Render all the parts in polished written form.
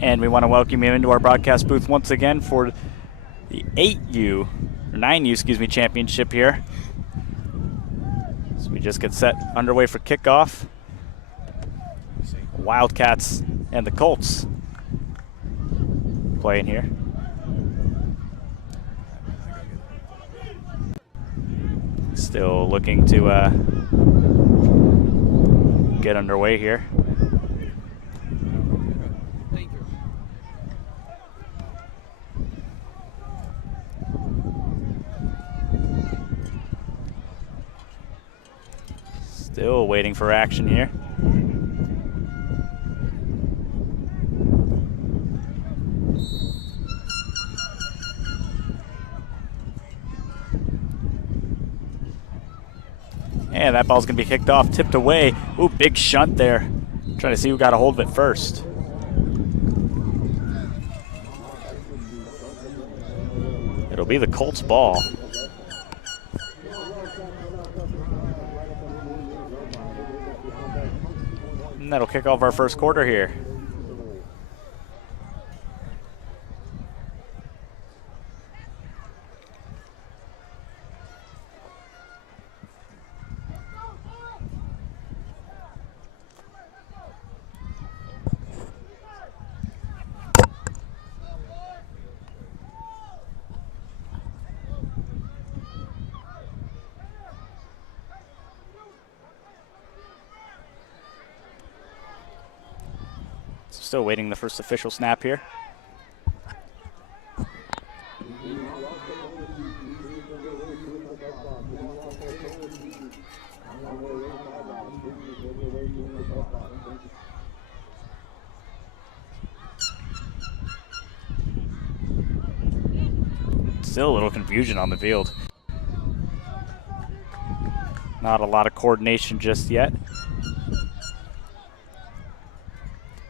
And we want to welcome you into our broadcast booth once again for the 9U championship here. So we just get set underway for kickoff. Wildcats and the Colts playing here. Still looking to get underway here. Still waiting for action here. And that ball's going to be kicked off, tipped away. Ooh, big shunt there. Trying to see who got a hold of it first. It'll be the Colts ball. And that'll kick off our first quarter here. Still waiting the first official snap here. Still a little confusion on the field. Not a lot of coordination just yet.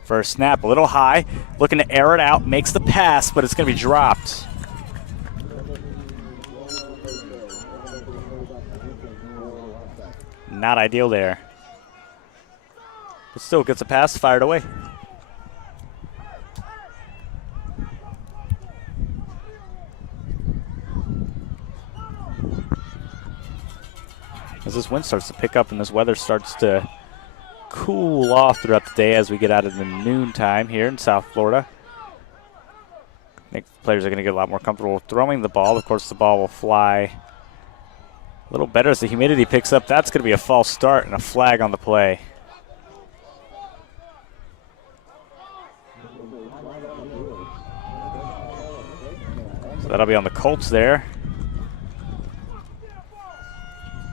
First snap, a little high, looking to air it out, makes the pass, but it's going to be dropped. Not ideal there. But still gets a pass fired away. As this wind starts to pick up and this weather starts to cool off throughout the day as we get out of the noon time here in South Florida. I think players are going to get a lot more comfortable throwing the ball. Of course, the ball will fly a little better as the humidity picks up. That's going to be a false start and a flag on the play. So that'll be on the Colts there.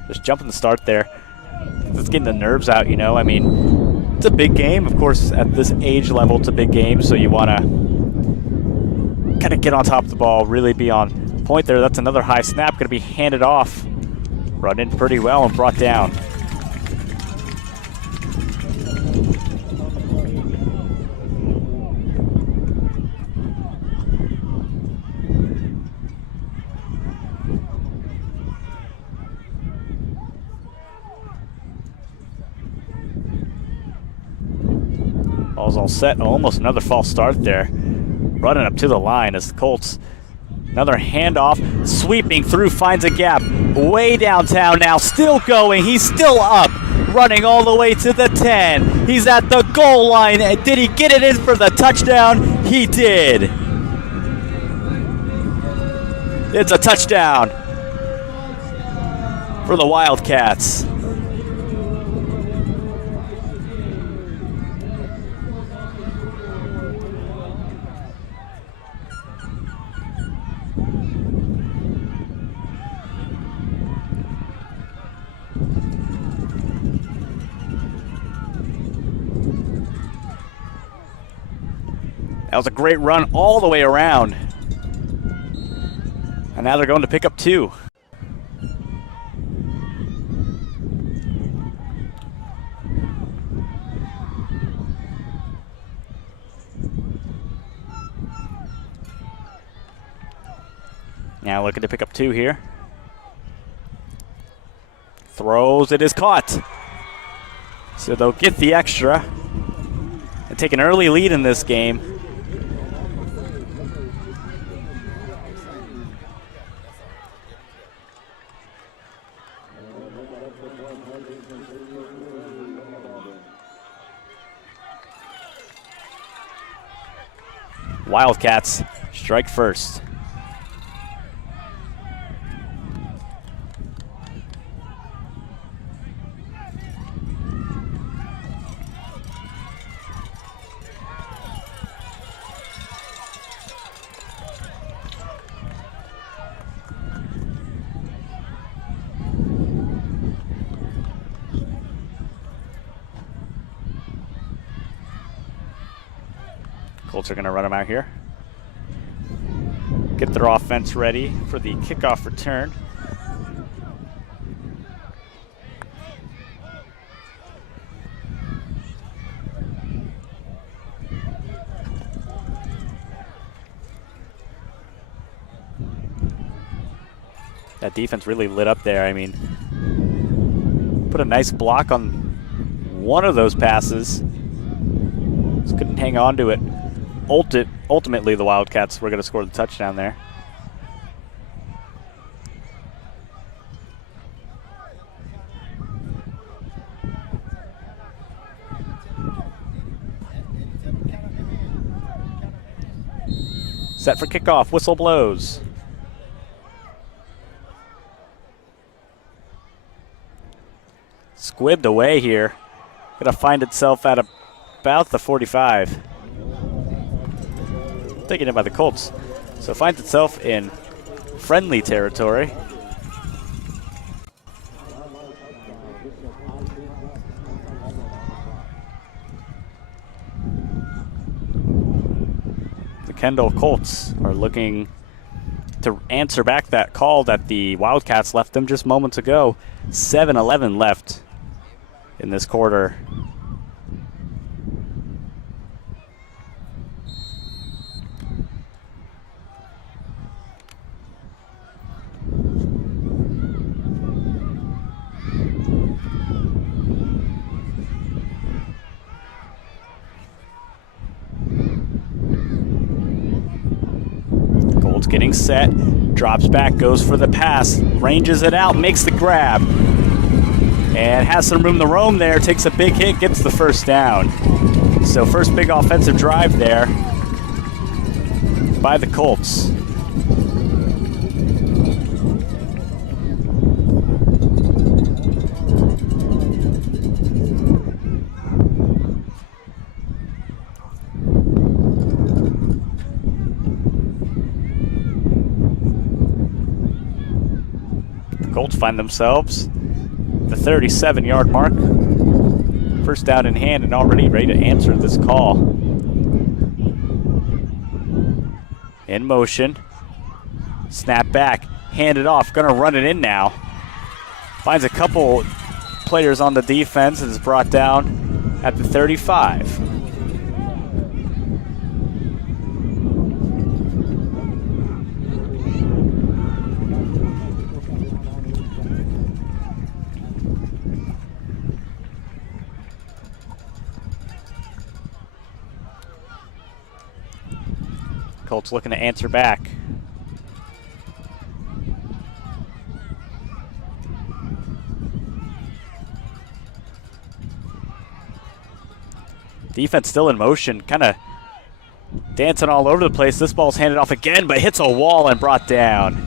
Just jumping the start there. It's getting the nerves out, you know. I mean, it's a big game. Of course, at this age level, it's a big game, so you want to kind of get on top of the ball, really be on point there. That's another high snap, going to be handed off. Run in pretty well and brought down. Ball's all set. Almost another false start there. Running up to the line as the Colts. Another handoff. Sweeping through, finds a gap. Way downtown now. Still going. He's still up. Running all the way to the 10. He's at the goal line. Did he get it in for the touchdown? He did. It's a touchdown for the Wildcats. That was a great run all the way around. And now they're going to pick up 2. Now looking to pick up 2 here. Throws, it is caught. So they'll get the extra and take an early lead in this game. Wildcats strike first. Colts are going to run them out here. Get their offense ready for the kickoff return. That defense really lit up there. I mean, put a nice block on one of those passes. Just couldn't hang on to it. Ultimately, the Wildcats were going to score the touchdown there. Set for kickoff. Whistle blows. Squibbed away here. Going to find itself at about the 45. Taken in by the Colts. So finds itself in friendly territory. The Kendall Colts are looking to answer back that call that the Wildcats left them just moments ago. 7:11 left in this quarter. Gold's getting set, drops back, goes for the pass, ranges it out, makes the grab, and has some room to roam there, takes a big hit, gets the first down. So first big offensive drive there by the Colts. Colts find themselves the 37-yard mark. First down in hand and already ready to answer this call. In motion. Snap back. Hand it off. Gonna run it in now. Finds a couple players on the defense and is brought down at the 35. Colts looking to answer back. Defense still in motion, kind of dancing all over the place. This ball's handed off again, but hits a wall and brought down.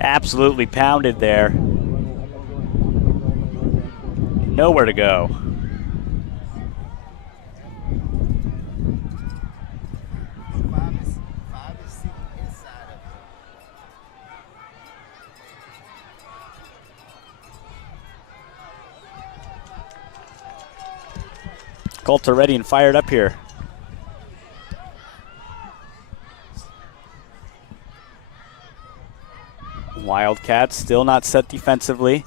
Absolutely pounded there. Nowhere to go. Colts are ready and fired up here. Wildcats still not set defensively.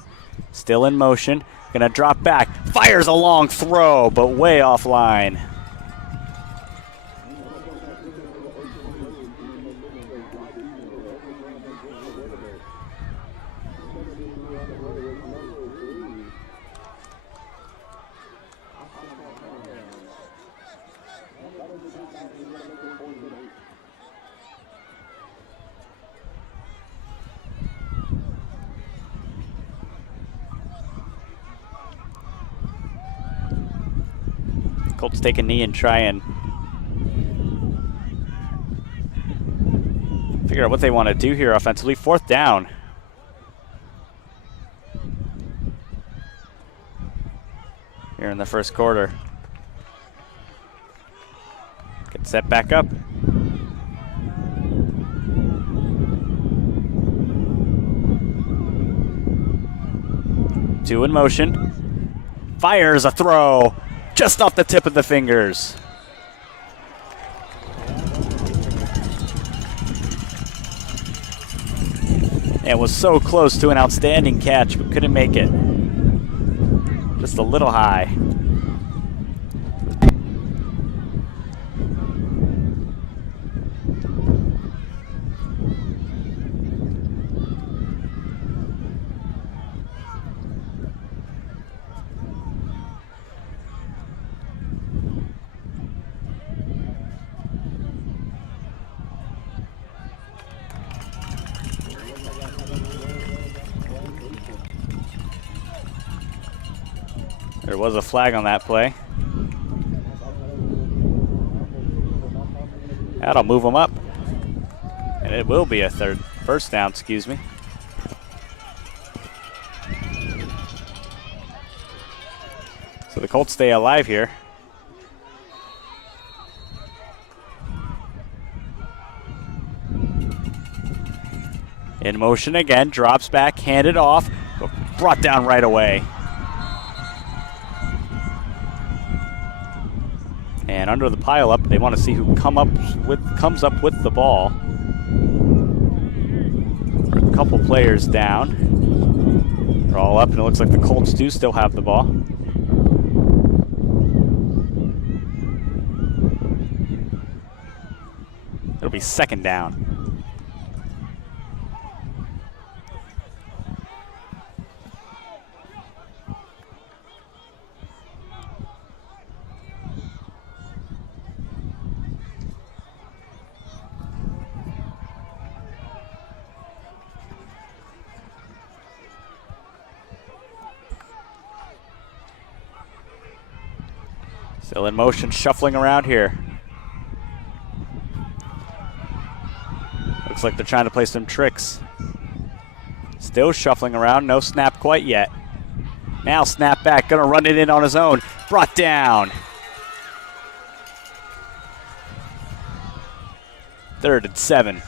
Still in motion. Gonna drop back. Fires a long throw, but way offline. Colts take a knee and try and figure out what they want to do here offensively. 4th down. Here in the first quarter. Get set back up. Two in motion. Fires a throw just off the tip of the fingers. It was so close to an outstanding catch, but couldn't make it. Just a little high. There was a flag on that play. That'll move them up. And it will be a first down, excuse me. So the Colts stay alive here. In motion again, drops back, handed off, brought down right away. And under the pileup, they want to see who comes up with the ball. A couple players down. They're all up, and it looks like the Colts do still have the ball. It'll be 2nd down. Still in motion, shuffling around here. Looks like they're trying to play some tricks. Still shuffling around, no snap quite yet. Now snap back, gonna run it in on his own. Brought down. 3rd and 7.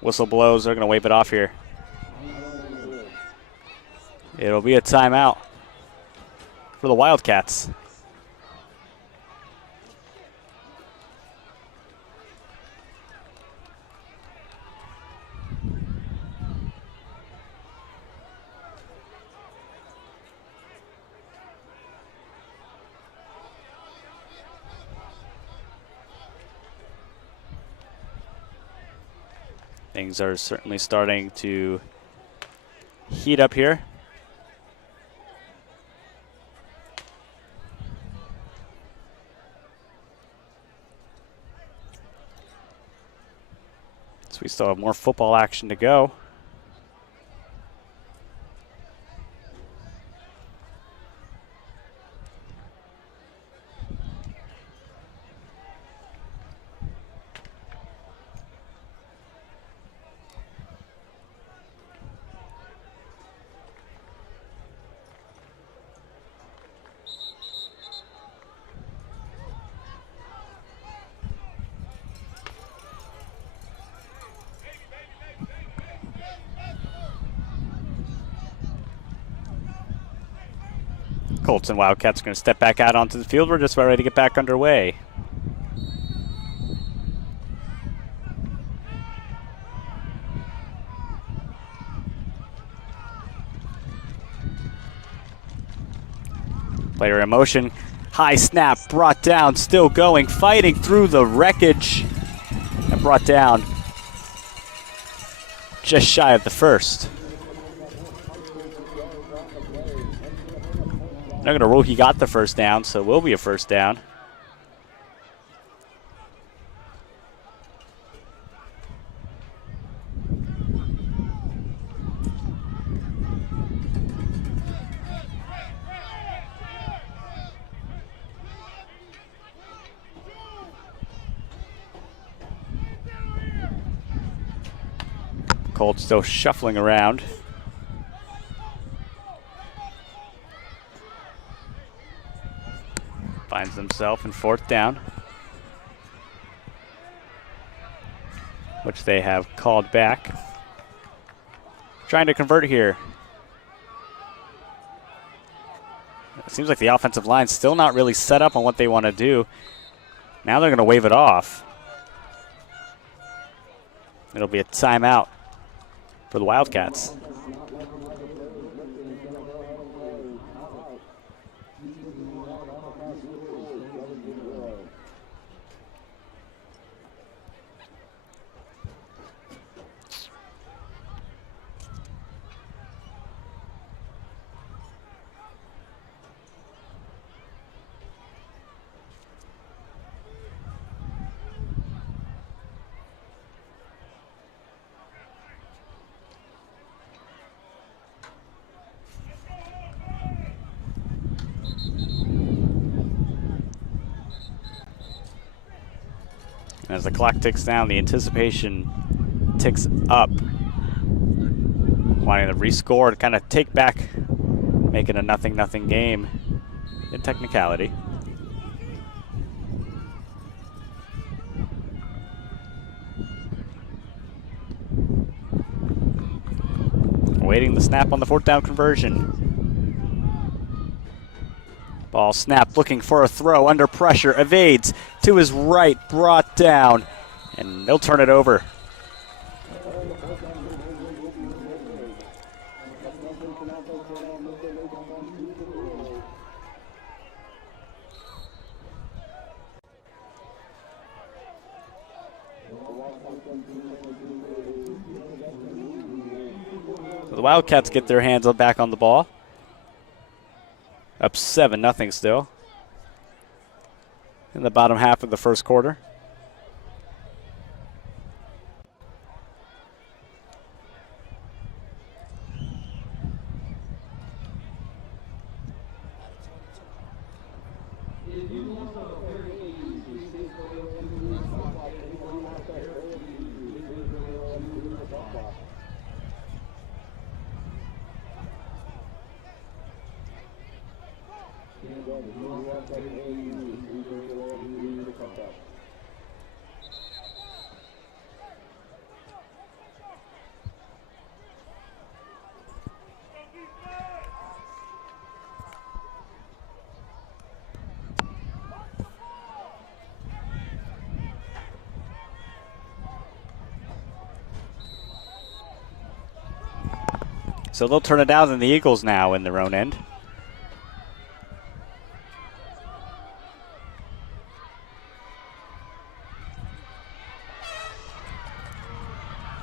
Whistle blows, they're going to wave it off here. It'll be a timeout for the Wildcats. Things are certainly starting to heat up here. So we still have more football action to go. Colts and Wildcats are going to step back out onto the field. We're just about ready to get back underway. Player in motion. High snap, brought down, still going, fighting through the wreckage. And brought down just shy of the 1st. They're going to rule he got the first down, so it will be a first down. Colts still shuffling around. Finds himself in fourth down, which they have called back. Trying to convert here. It seems like the offensive line's still not really set up on what they want to do. Now they're going to wave it off. It'll be a timeout for the Wildcats. As the clock ticks down, the anticipation ticks up. Wanting to rescore to kind of take back, making a 0-0 game in technicality. Awaiting the snap on the fourth down conversion. Ball snapped, looking for a throw, under pressure, evades, to his right, brought down, and they'll turn it over. So the Wildcats get their hands back on the ball. Up 7-0 still in the bottom half of the first quarter. So they'll turn it down in the Eagles now in their own end.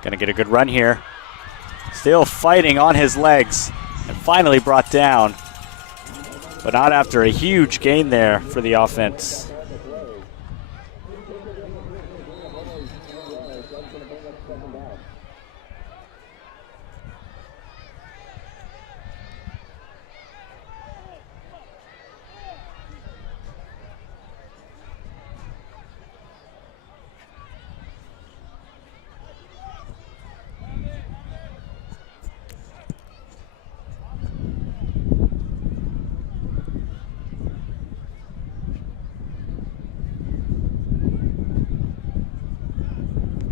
Gonna get a good run here. Still fighting on his legs and finally brought down, but not after a huge gain there for the offense.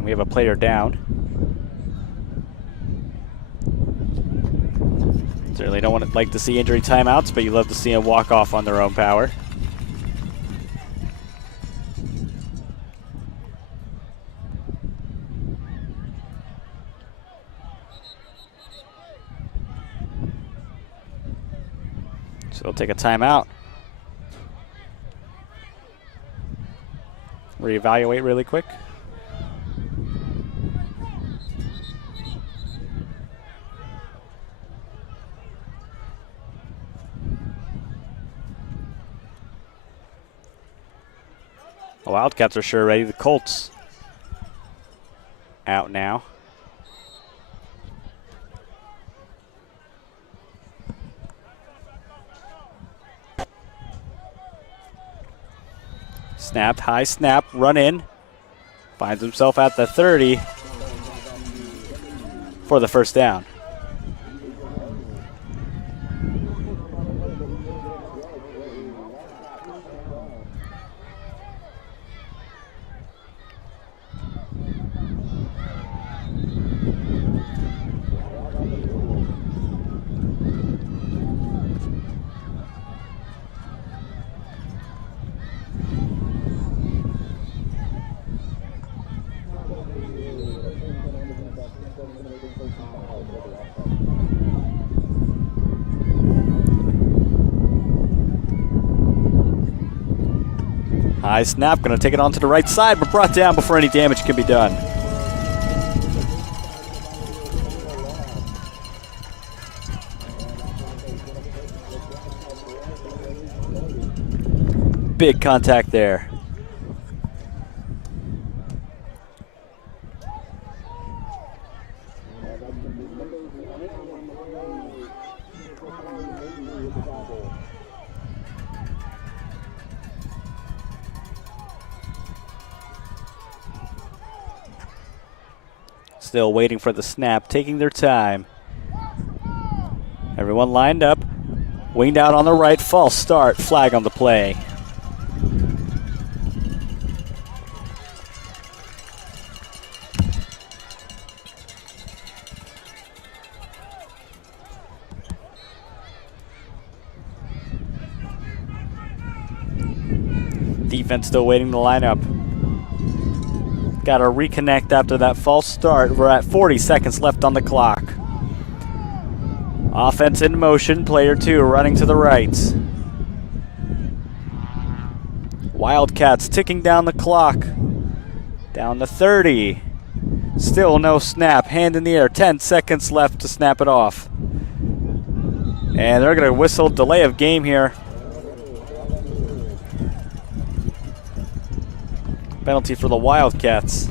We have a player down. Certainly don't like to see injury timeouts, but you love to see them walk off on their own power. So they'll take a timeout. Reevaluate really quick. The Wildcats are sure ready. The Colts out now. Snapped, high snap, run in. Finds himself at the 30 for the first down. High snap, going to take it onto the right side, but brought down before any damage can be done. Big contact there. Still waiting for the snap, taking their time. Everyone lined up. Winged out on the right, false start, flag on the play. Defense still waiting to line up. Got to reconnect after that false start. We're at 40 seconds left on the clock. Offense in motion, player 2 running to the right. Wildcats ticking down the clock. Down to 30. Still no snap, hand in the air, 10 seconds left to snap it off. And they're going to whistle delay of game here. Penalty for the Wildcats.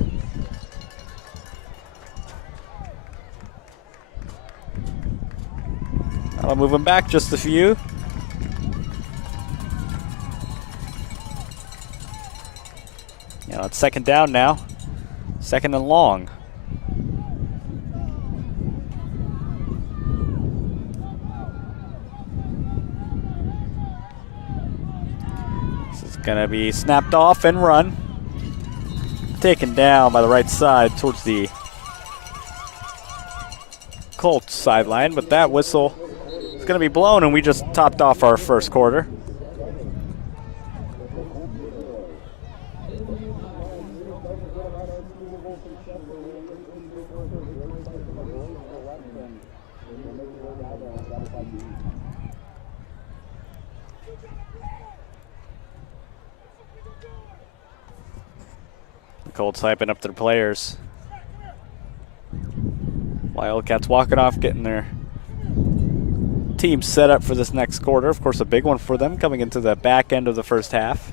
I'll move them back just a few. Yeah, it's second down now. Second and long. This is going to be snapped off and run. Taken down by the right side towards the Colts sideline, but that whistle is going to be blown, and we just topped off our first quarter. Colts hyping up their players. Wildcats walking off, getting their team set up for this next quarter. Of course, a big one for them coming into the back end of the first half.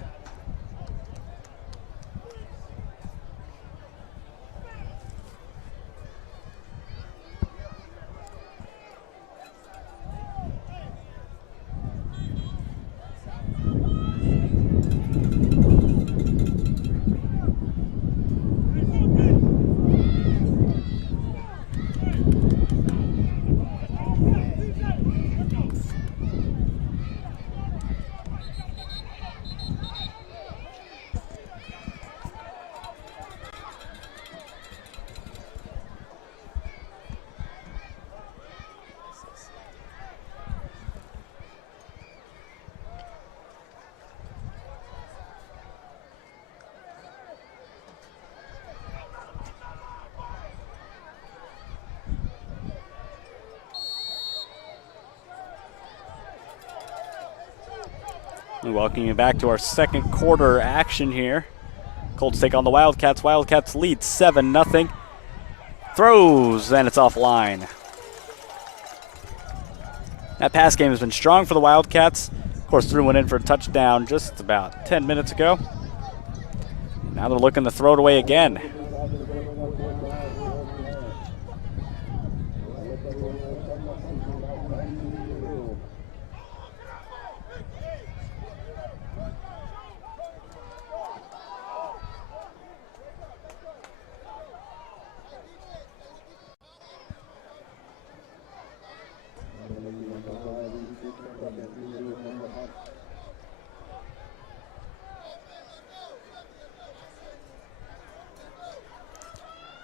Welcoming you back to our second quarter action here. Colts take on the Wildcats. Wildcats lead 7-0. Throws, and it's offline. That pass game has been strong for the Wildcats. Of course, threw one in for a touchdown just about 10 minutes ago. Now they're looking to throw it away again.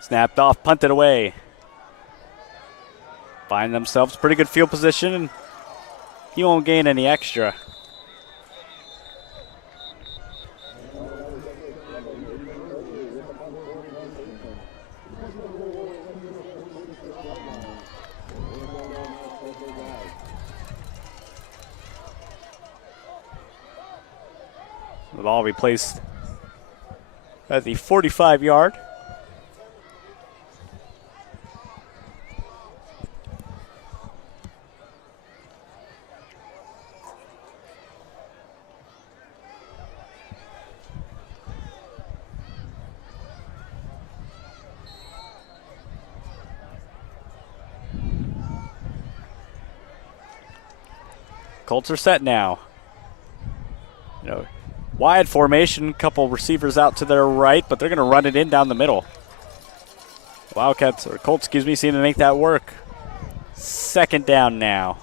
Snapped off, punted away. Find themselves pretty good field position, and he won't gain any extra. The ball will be placed at the 45-yard. Colts are set now. Wide formation, couple receivers out to their right, but they're going to run it in down the middle. Colts, seem to make that work. Second down now.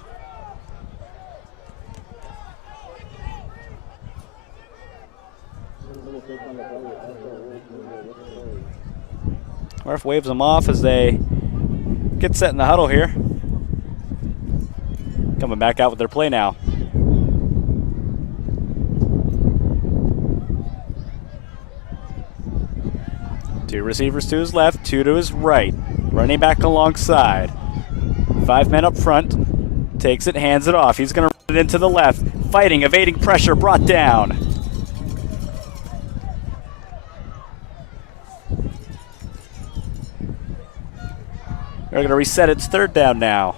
Ref waves them off as they get set in the huddle here. Coming back out with their play now. Two receivers to his left, two to his right. Running back alongside. 5 men up front. Takes it, hands it off. He's going to run it into the left. Fighting, evading pressure, brought down. They're going to reset it. It's third down now.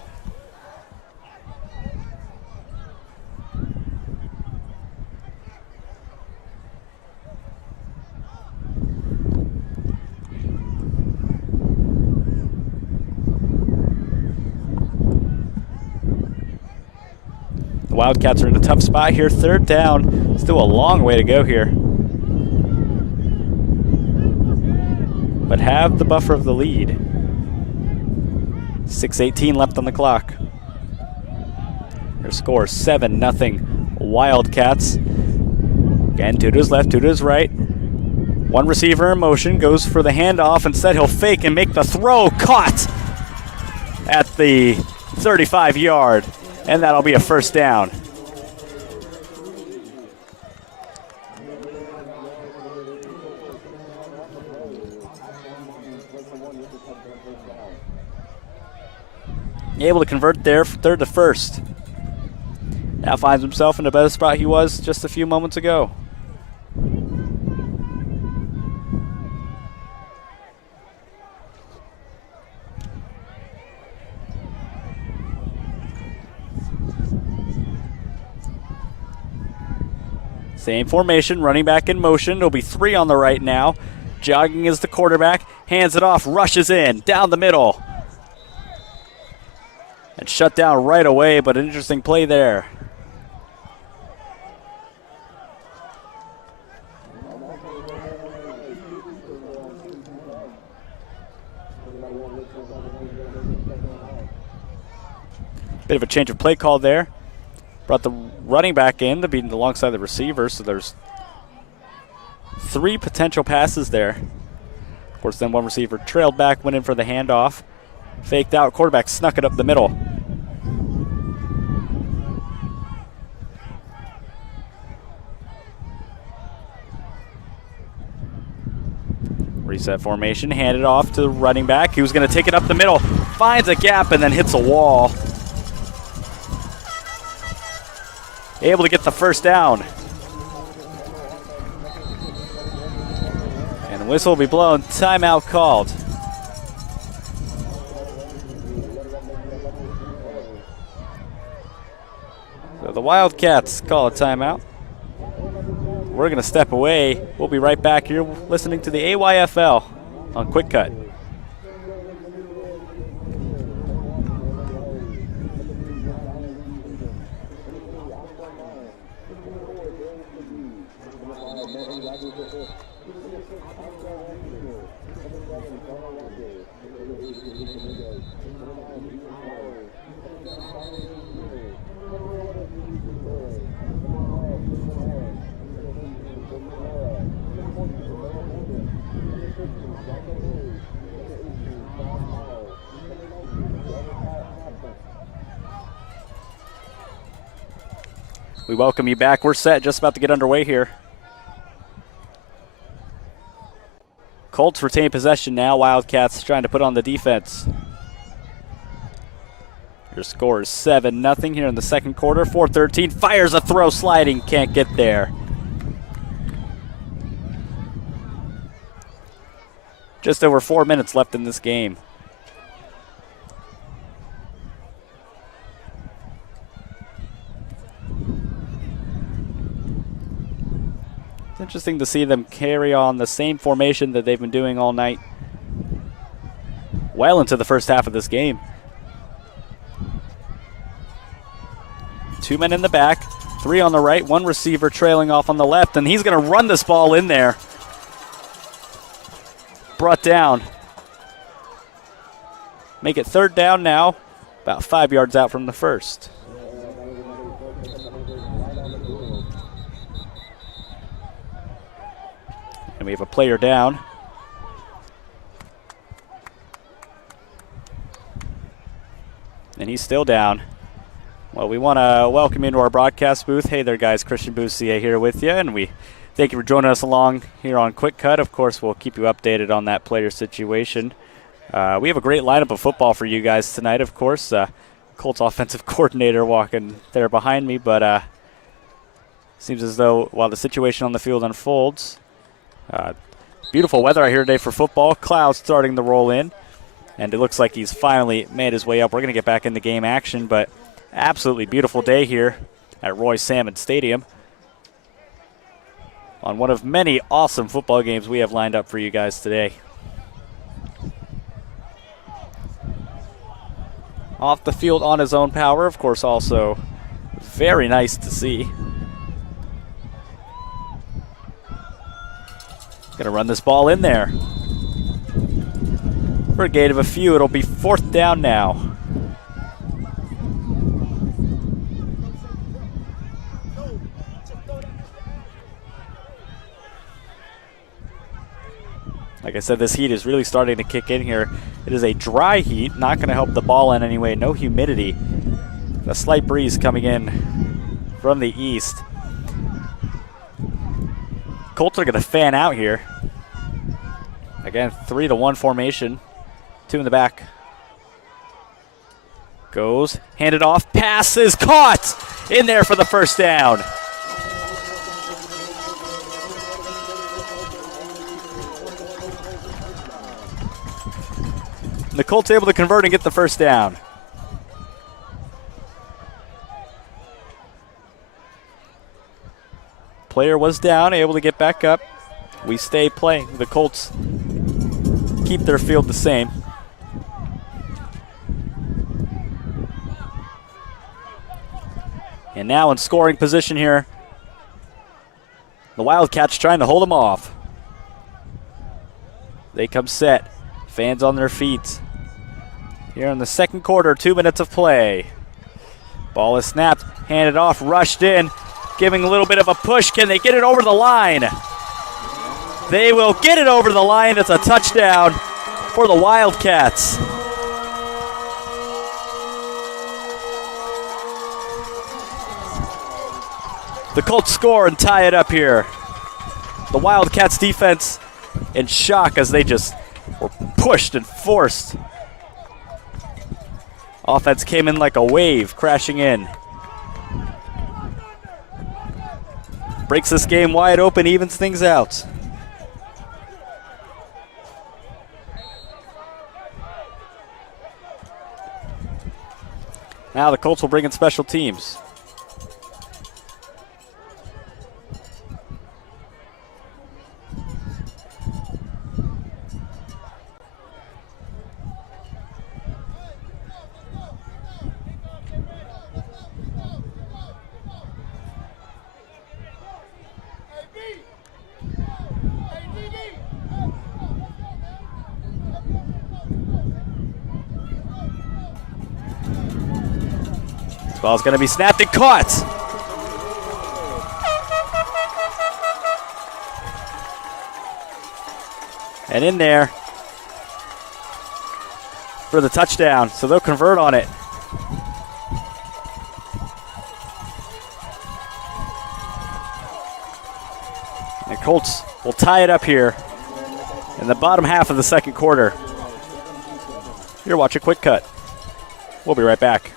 Wildcats are in a tough spot here. Third down. Still a long way to go here. But have the buffer of the lead. 6:18 left on the clock. Their score 7-0 Wildcats. Again, two to his left, two to his right. One receiver in motion, goes for the handoff. Instead, he'll fake and make the throw. Caught at the 35-yard. And that'll be a first down. Able to convert there, third to first. Now finds himself in a better spot he was just a few moments ago. Same formation, running back in motion. There'll be three on the right now. Jogging is the quarterback. Hands it off, rushes in, down the middle. And shut down right away, but an interesting play there. Bit of a change of play call there. Brought the running back in to be alongside the receiver, so there's three potential passes there. Of course, then one receiver trailed back, went in for the handoff. Faked out, quarterback snuck it up the middle. Reset formation, handed off to the running back. He was going to take it up the middle, finds a gap, and then hits a wall. Able to get the first down. And the whistle will be blown. Timeout called. So the Wildcats call a timeout. we're going to step away. We'll be right back. You're listening to the AYFL on QwikCut. We welcome you back. We're set, just about to get underway here. Colts retain possession now. Wildcats trying to put on the defense. Your score is 7-0 here in the second quarter. 4:13, fires a throw, sliding, can't get there. Just over 4 minutes left in this game. It's interesting to see them carry on the same formation that they've been doing all night, well into the first half of this game. 2 men in the back, 3 on the right, 1 receiver trailing off on the left, and he's going to run this ball in there. Brought down. Make it 3rd down now, about 5 yards out from the first. And we have a player down. And he's still down. Well, we want to welcome you into our broadcast booth. Hey there, guys. Christian Boussier here with you, and we thank you for joining us along here on QwikCut. Of course, we'll keep you updated on that player situation. We have a great lineup of football for you guys tonight, of course. Colts offensive coordinator walking there behind me, but seems as though while the situation on the field unfolds, beautiful weather out here today for football. Clouds starting to roll in, and it looks like he's finally made his way up. We're going to get back into game action, but absolutely beautiful day here at Roy Salmon Stadium on one of many awesome football games we have lined up for you guys today. Off the field on his own power, of course, also very nice to see. Gonna run this ball in there. For a gain of a few, it'll be 4th down now. Like I said, this heat is really starting to kick in here. It is a dry heat, not going to help the ball in any way. No humidity. A slight breeze coming in from the east. Colts are going to fan out here. Again, 3-1 formation. 2 in the back. Goes, handed off, pass is caught! In there for the first down. The Colts able to convert and get the first down. Player was down, able to get back up. We stay playing. The Colts keep their field the same. And now in scoring position here, the Wildcats trying to hold them off. They come set. Fans on their feet. Here in the second quarter, 2 minutes of play. Ball is snapped, handed off, rushed in, giving a little bit of a push. Can they get it over the line? They will get it over the line. It's a touchdown for the Wildcats. The Colts score and tie it up here. The Wildcats defense in shock as they just were pushed and forced. Offense came in like a wave, crashing in. Breaks this game wide open, evens things out. Now the Colts will bring in special teams. This ball's going to be snapped and caught. And in there for the touchdown. So they'll convert on it. And the Colts will tie it up here in the bottom half of the second quarter. You're watching Quick Cut. We'll be right back.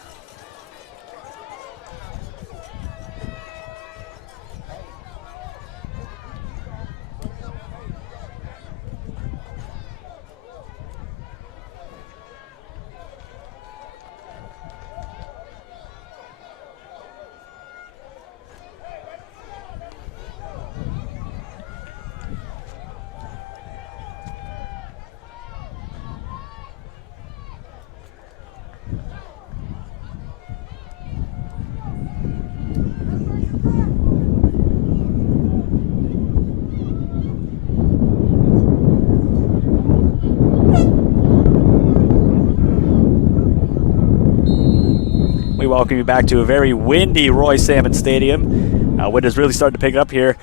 Welcome you back to a very windy Roy Salmon Stadium. Wind is really starting to pick up here.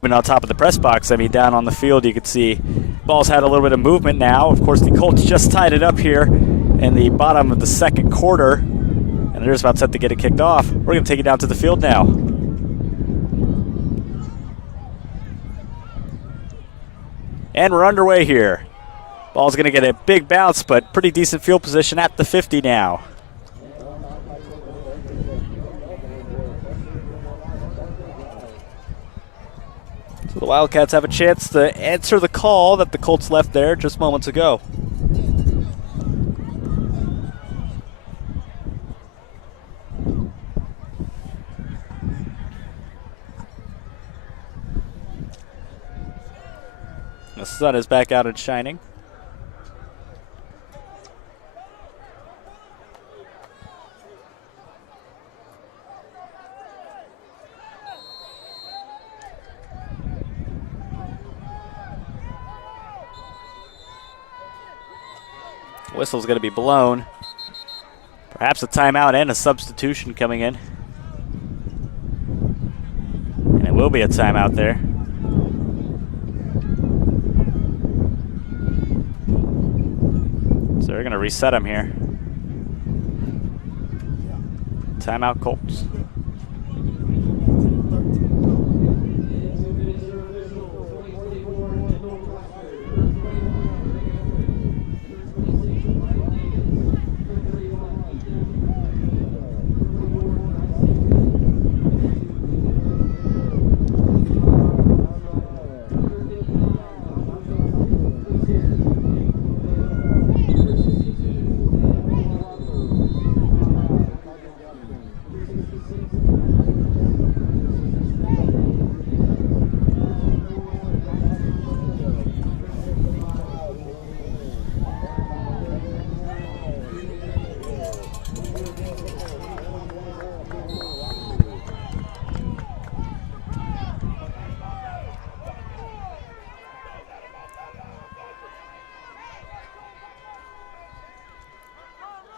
Even on top of the press box, I mean, down on the field, you can see ball's had a little bit of movement now. Of course, the Colts just tied it up here in the bottom of the second quarter, and they're just about set to get it kicked off. We're going to take it down to the field now. And we're underway here. Ball's going to get a big bounce, but pretty decent field position at the 50 now. So the Wildcats have a chance to answer the call that the Colts left there just moments ago. The sun is back out and shining. Whistle's going to be blown. Perhaps a timeout and a substitution coming in. And it will be a timeout there. So they're going to reset him here. Timeout Colts.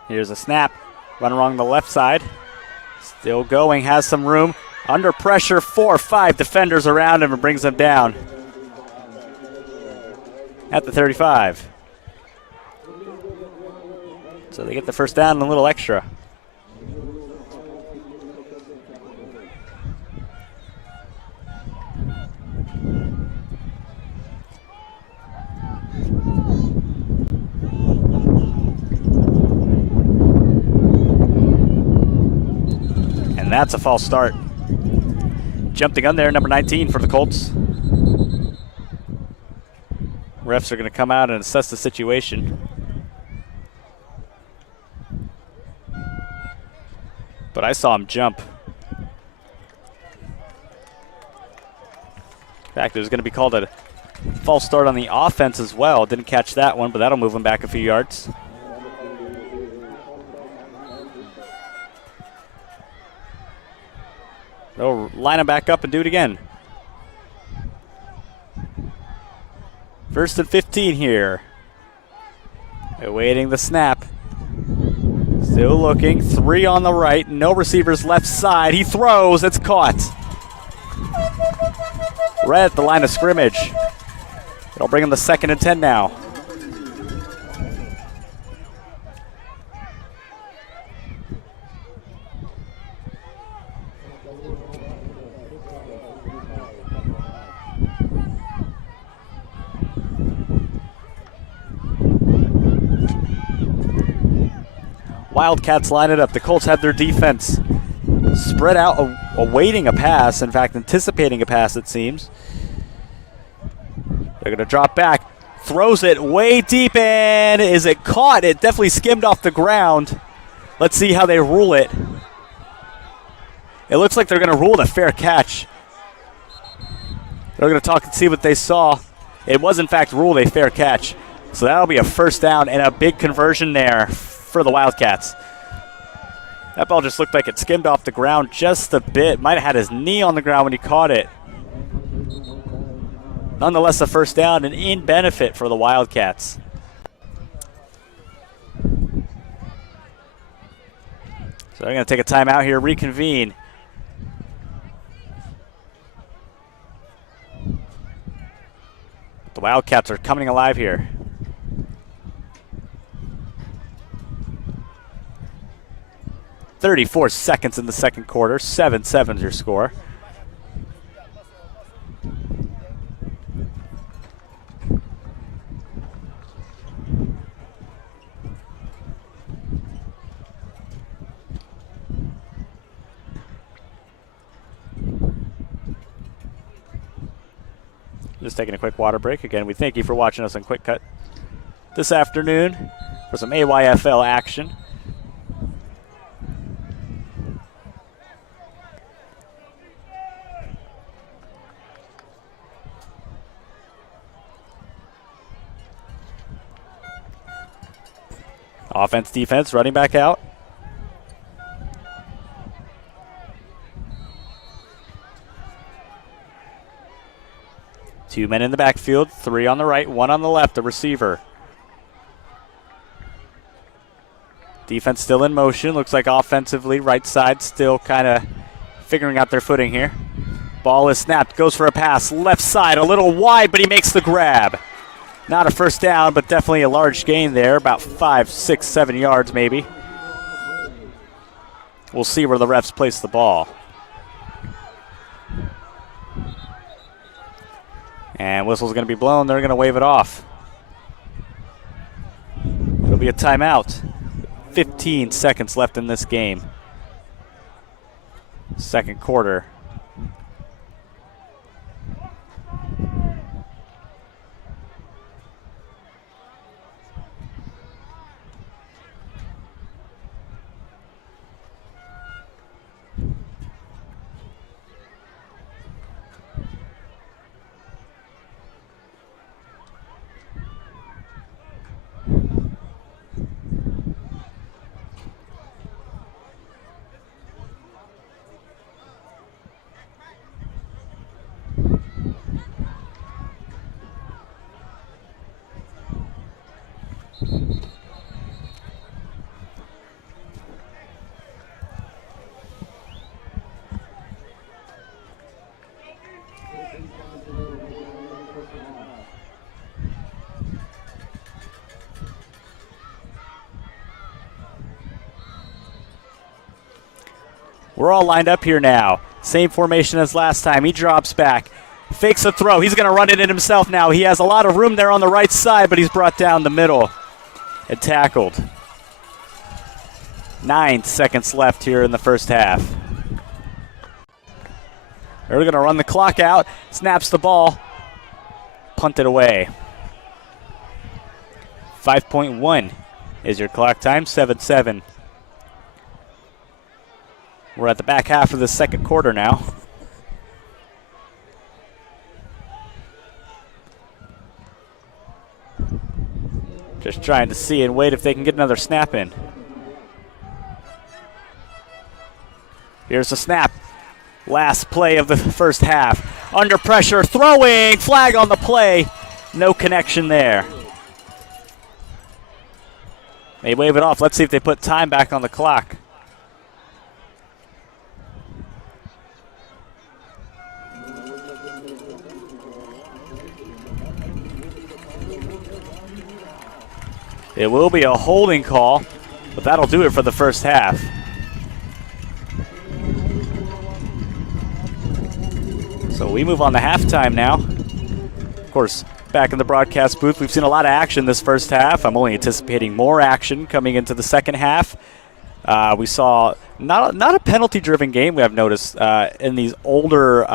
Here's a snap. Run along the left side. Still going, has some room. Under pressure, 4 or 5 defenders around him and brings him down at the 35. So they get the first down and a little extra. That's a false start. Jumped the gun there, number 19 for the Colts. Refs are going to come out and assess the situation. But I saw him jump. In fact, it was going to be called a false start on the offense as well. Didn't catch that one, but that'll move him back a few yards. They'll line him back up and do it again. 1st and 15 here. Awaiting the snap. Still looking, 3 on the right, no receivers left side. He throws, it's caught. Right at the line of scrimmage. It'll bring him the 2nd and 10 now. Wildcats line it up. The Colts have their defense spread out, awaiting a pass. In fact, anticipating a pass, it seems. They're going to drop back. Throws it way deep, and is it caught? It definitely skimmed off the ground. Let's see how they rule it. It looks like they're going to rule it a fair catch. They're going to talk and see what they saw. It was, in fact, ruled a fair catch. So that'll be a 1st down and a big conversion there for the Wildcats. That ball just looked like it skimmed off the ground just a bit. Might have had his knee on the ground when he caught it. Nonetheless, a 1st down and in benefit for the Wildcats. So they're going to take a timeout here, reconvene. The Wildcats are coming alive here. 34 seconds in the 2nd quarter. 7-7 is your score. Just taking a quick water break. Again, we thank you for watching us on QwikCut this afternoon for some AYFL action. Offense, defense, running back out. Two men in the backfield, 3 on the right, 1 on the left, the receiver. Defense still in motion. Looks like offensively, right side still kind of figuring out their footing here. Ball is snapped, goes for a pass, left side, a little wide, but he makes the grab. Not a 1st down, but definitely a large gain there, about 5, 6, 7 yards maybe. We'll see where the refs place the ball. And whistle's going to be blown. They're going to wave it off. It'll be a timeout. 15 seconds left in this game. 2nd quarter. We're all lined up here now. Same formation as last time. He drops back, fakes a throw. He's going to run it in himself now. He has a lot of room there on the right side, but he's brought down the middle and tackled. 9 seconds left here in the 1st half. They're going to run the clock out. Snaps the ball. Punted away. 5.1 is your clock time. 7-7. We're at the back half of the 2nd quarter now. Just trying to see and wait if they can get another snap in. Here's the snap. Last play of the 1st half. Under pressure, throwing, flag on the play. No connection there. They wave it off. Let's see if they put time back on the clock. It will be a holding call, but that'll do it for the first half. So we move on to halftime now. Of course, back in the broadcast booth, we've seen a lot of action this first half. I'm only anticipating more action coming into the second half. We saw not a penalty-driven game, we have noticed, in these older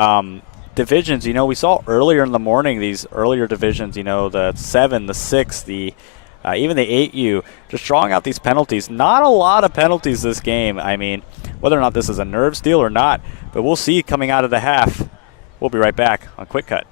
divisions. You know, we saw earlier in the morning, these earlier divisions, you know, the 7, the 6, the even the 8U, just drawing out these penalties. Not a lot of penalties this game. I mean, whether or not this is a nerves deal or not, but we'll see coming out of the half. We'll be right back on QwikCut.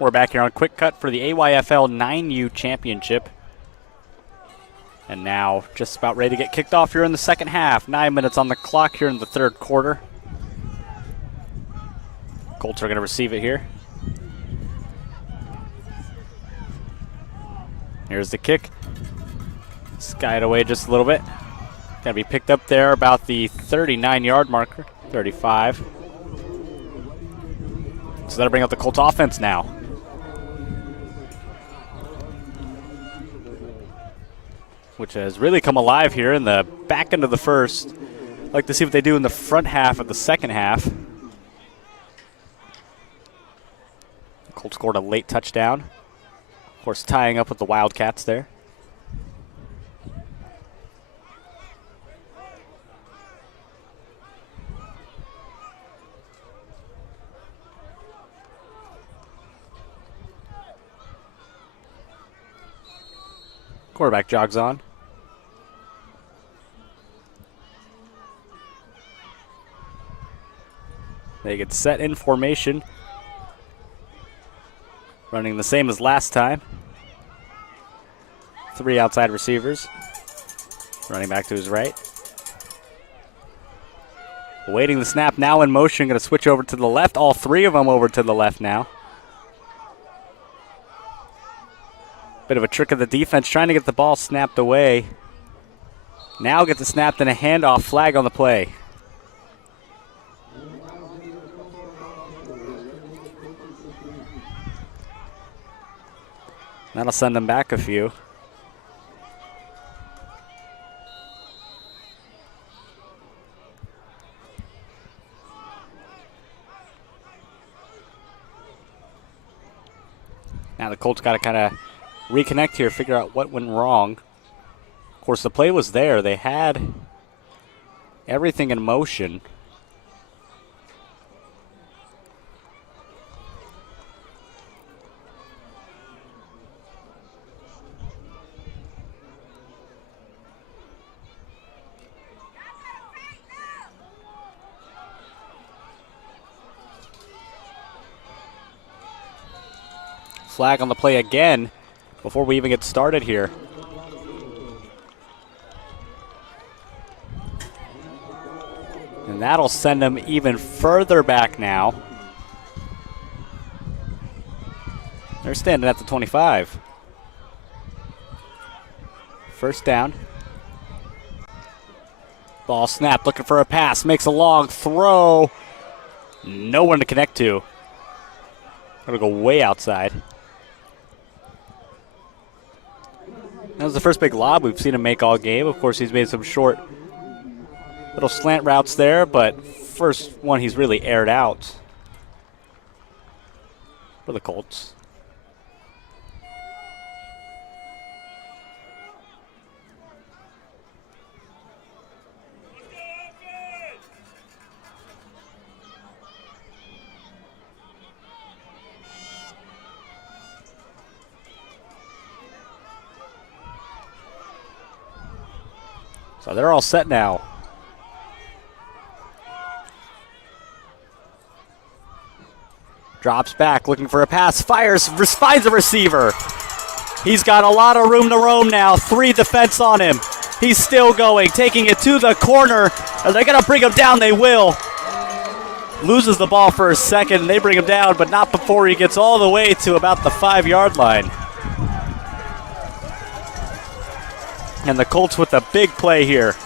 We're back here on QwikCut for the AYFL 9U Championship. And now just about ready to get kicked off here in the second half. 9 minutes on the clock here in the third quarter. Colts are going to receive it here. Here's the kick. Skied away just a little bit. Got to be picked up there about the 39-yard marker, 35. So that'll bring up the Colts offense now. Which has really come alive here in the back end of the first. I'd like to see what they do in the front half of the second half. The Colts scored a late touchdown. Of course, tying up with the Wildcats there. Quarterback jogs on. They get set in formation. Running the same as last time. 3 outside receivers. Running back to his right. Awaiting the snap, now in motion. Going to switch over to the left. All 3 of them over to the left now. Bit of a trick of the defense, trying to get the ball snapped away. Now gets it snapped and a handoff, flag on the play. That'll send them back a few. Now the Colts got to kind of reconnect here, figure out what went wrong. Of course, the play was there. They had everything in motion. Flag on the play again before we even get started here. And that'll send them even further back now. They're standing at the 25. First down. Ball snapped, looking for a pass, makes a long throw. No one to connect to. Gonna go way outside. That was the first big lob we've seen him make all game. Of course, he's made some short little slant routes there, but first one he's really aired out for the Colts. So they're all set now. Drops back, looking for a pass, fires, finds a receiver. He's got a lot of room to roam now. 3 defense on him. He's still going, taking it to the corner. Are they going to bring him down? They will. Loses the ball for a second, and they bring him down, but not before he gets all the way to about the 5-yard line. And the Colts with a big play here.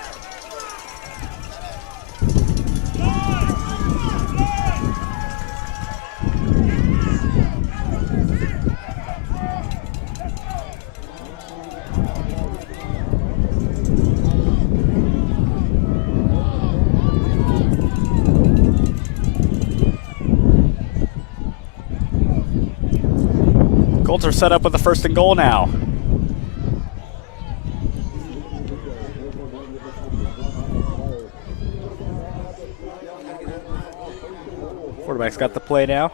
Colts are set up with a 1st and goal now. Quarterback's got the play now.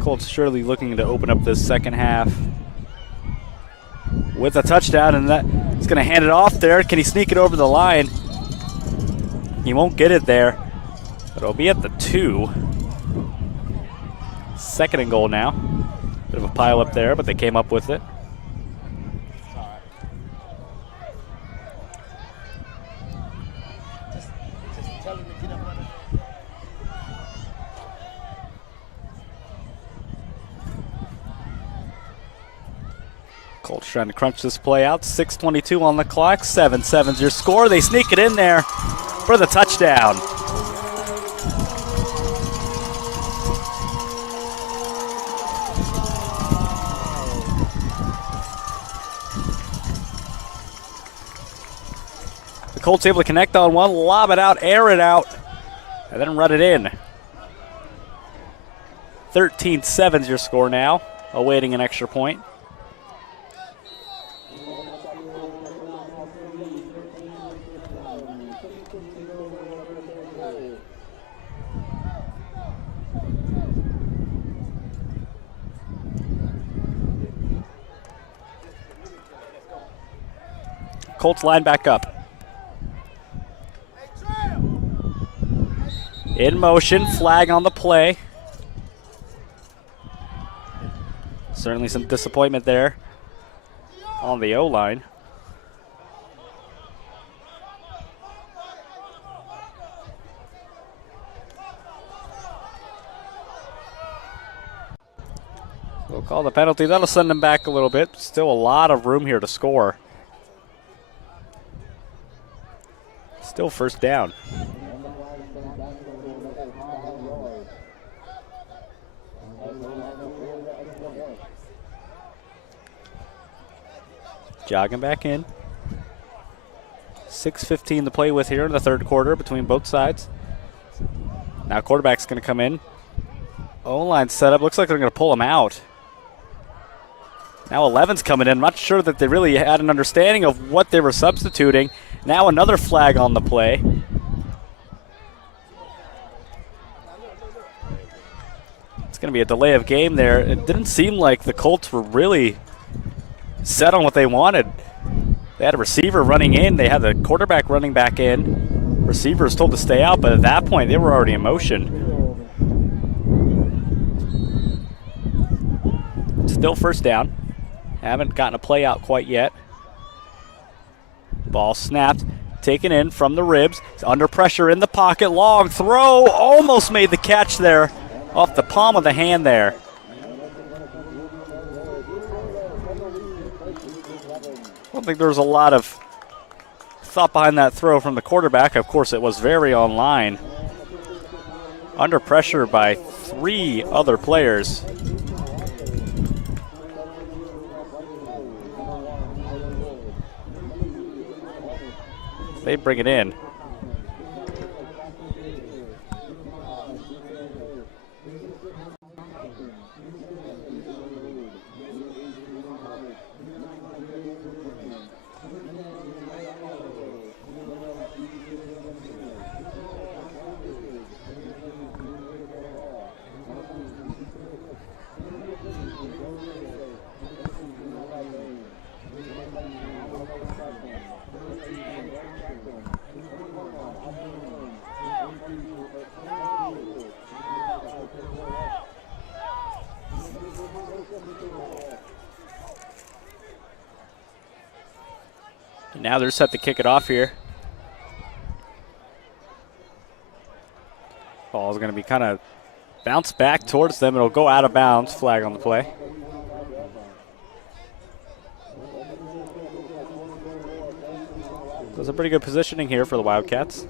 Colts surely looking to open up this second half with a touchdown, and that he's going to hand it off there. Can he sneak it over the line? He won't get it there. But it'll be at the 2. 2nd and goal now. Bit of a pile up there, but they came up with it. Colts trying to crunch this play out. 6:22 on the clock. 7-7's your score. They sneak it in there for the touchdown. The Colts able to connect on one, lob it out, air it out, and then run it in. 13-7's your score now, awaiting an extra point. Colts line back up. In motion, flag on the play. Certainly some disappointment there on the O-line. We'll call the penalty. That'll send them back a little bit. Still a lot of room here to score. Still first down. Jogging back in. 6:15 to play with here in the third quarter between both sides. Now quarterback's going to come in. O-line setup. Looks like they're going to pull him out. Now 11's coming in. I'm not sure that they really had an understanding of what they were substituting. Now another flag on the play. It's going to be a delay of game there. It didn't seem like the Colts were really set on what they wanted. They had a receiver running in. They had the quarterback running back in. Receiver was told to stay out, but at that point they were already in motion. Still first down. Haven't gotten a play out quite yet. Ball snapped, taken in from the ribs. It's under pressure in the pocket. Long throw. Almost made the catch there off the palm of the hand there. I don't think there was a lot of thought behind that throw from the quarterback. Of course, it was very on line. Under pressure by 3 other players. They bring it in. Now they're set to kick it off here. Ball's going to be kind of bounced back towards them. It'll go out of bounds. Flag on the play. There's a pretty good positioning here for the Wildcats.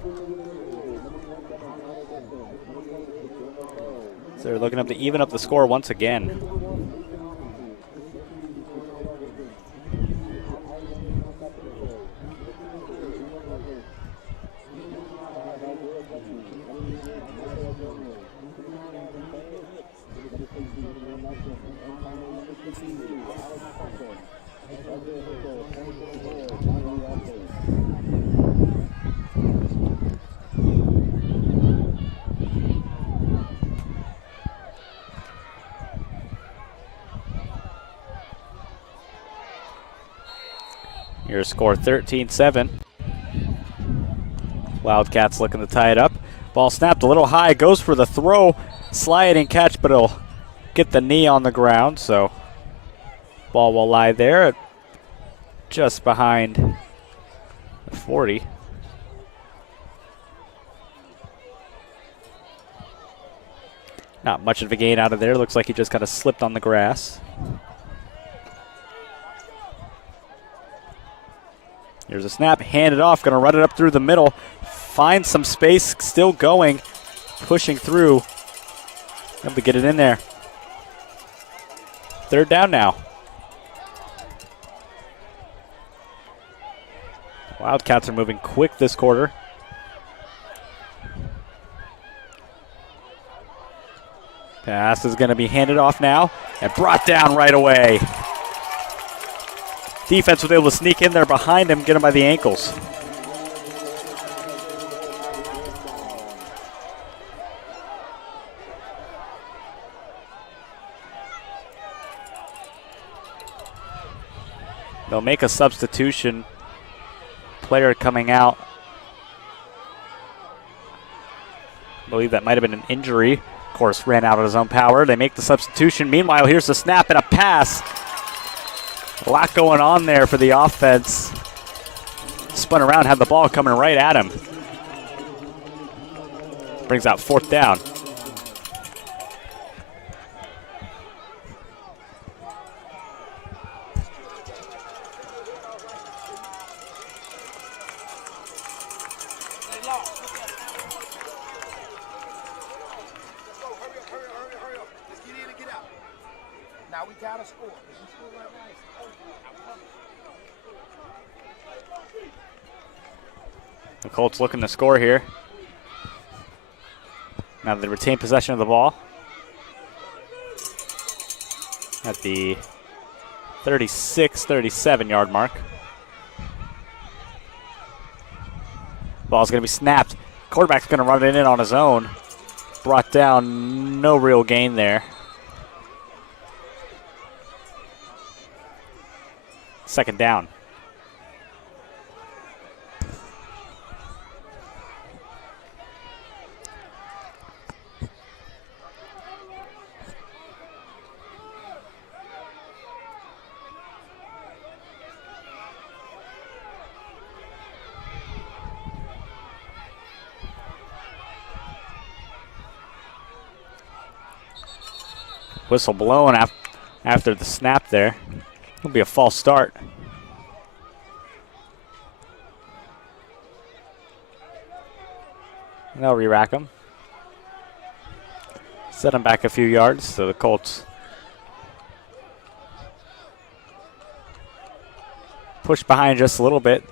So they're looking up to even up the score once again. Your score 13-7. Wildcats looking to tie it up. Ball snapped a little high, goes for the throw, sliding catch, but it'll get the knee on the ground, so ball will lie there just behind the 40. Not much of a gain out of there. Looks like he just kind of slipped on the grass. Here's a snap, handed off, going to run it up through the middle. Find some space, still going, pushing through. Able to get it in there. Third down now. Wildcats are moving quick this quarter. Pass is going to be handed off now and brought down right away. Defense was able to sneak in there behind him, get him by the ankles. They'll make a substitution. Player coming out. I believe that might have been an injury. Of course, ran out of his own power. They make the substitution. Meanwhile, here's the snap and a pass. A lot going on there for the offense. Spun around, had the ball coming right at him. Brings out fourth down. Now we gotta score. The Colts looking to score here. Now they retain possession of the ball at the 36-37 yard mark. Ball's going to be snapped. Quarterback's going to run it in on his own. Brought down, no real gain there. Second down. Whistle blown after the snap there. It'll be a false start. And they'll re-rack him. Set him back a few yards, so the Colts push behind just a little bit.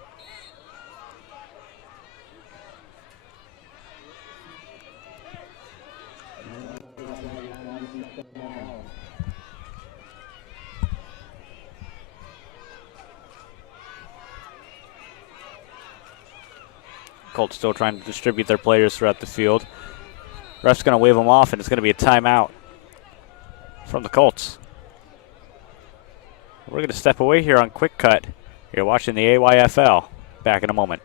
Colts still trying to distribute their players throughout the field. Ref's going to wave them off, and it's going to be a timeout from the Colts. We're going to step away here on QwikCut. You're watching the AYFL. Back in a moment.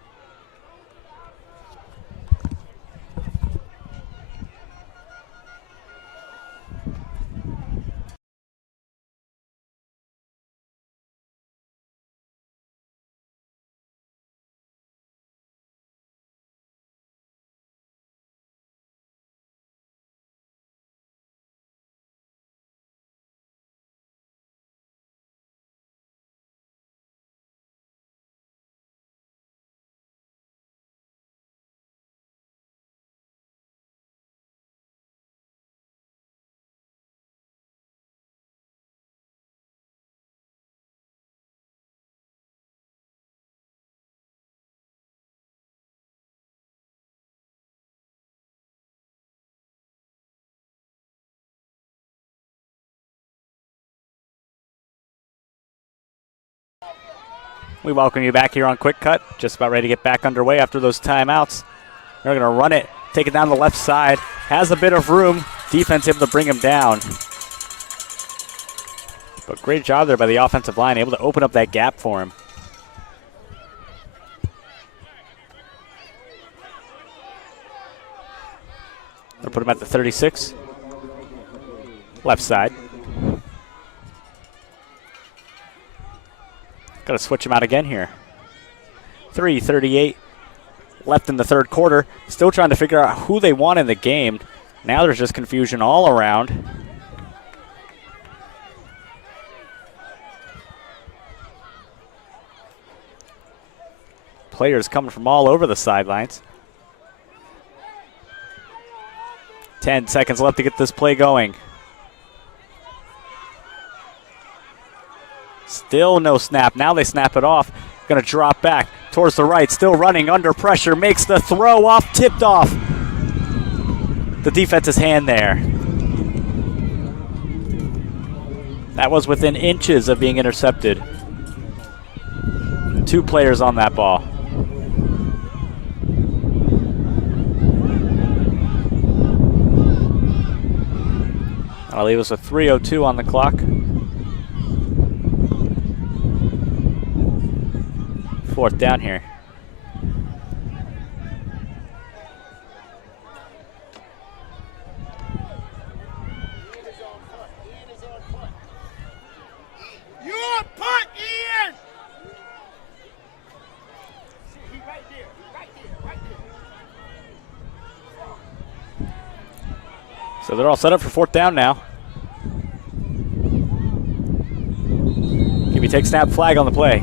We welcome you back here on QwikCut. Just about ready to get back underway after those timeouts. They're going to run it, take it down the left side. Has a bit of room. Defense able to bring him down. But great job there by the offensive line, able to open up that gap for him. They'll put him at the 36. Left side. Got to switch him out again here. 3:38 left in the third quarter. Still trying to figure out who they want in the game. Now there's just confusion all around. Players coming from all over the sidelines. 10 seconds left to get this play going. Still no snap. Now they snap it off. Going to drop back towards the right. Still running under pressure. Makes the throw off. Tipped off the defense's hand there. That was within inches of being intercepted. 2 players on that ball. That'll leave us with 3:02 on the clock. Fourth down here. Your punt, Ian! He right there, right there. So they're all set up for fourth down now. Give take snap, flag on the play.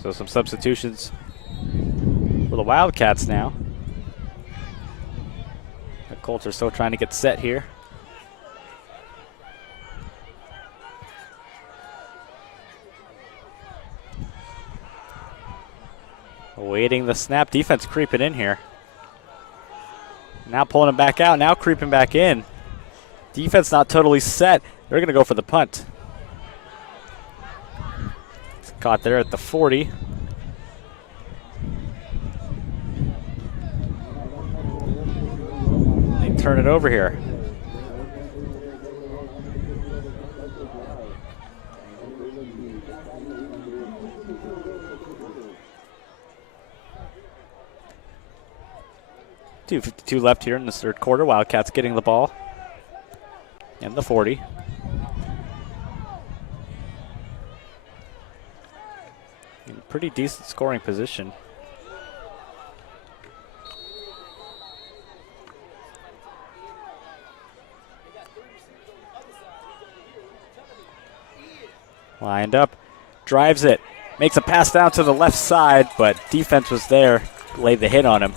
So some substitutions for the Wildcats now. The Colts are still trying to get set here. Awaiting the snap. Defense creeping in here. Now pulling him back out. Now creeping back in. Defense not totally set. They're going to go for the punt. It's caught there at the 40. They turn it over here. .252 left here in the third quarter. Wildcats getting the ball. And the 40. In pretty decent scoring position. Lined up. Drives it. Makes a pass down to the left side, but defense was there. Laid the hit on him.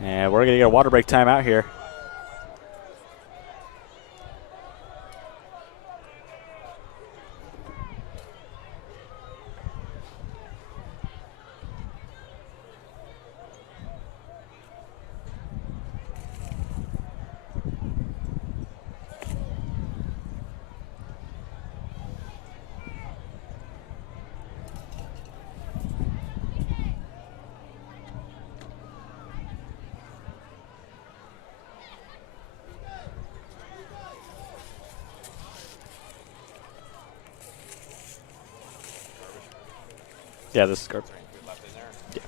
And we're going to get a water break timeout here. Yeah, this is garbage. Yeah.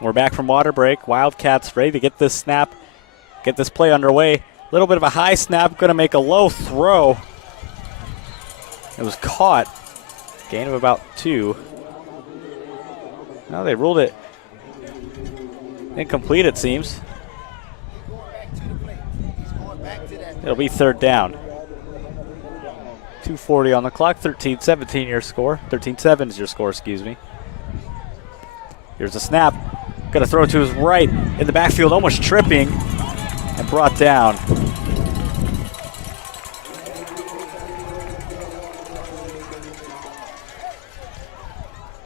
We're back from water break. Wildcats ready to get this snap, get this play underway. A little bit of a high snap, going to make a low throw. It was caught. Gain of about 2. Now they ruled it incomplete, it seems. It'll be third down. 2:40 on the clock, 13-17 your score. 13-7 is your score, excuse me. Here's a snap. Gonna throw to his right in the backfield, almost tripping and brought down.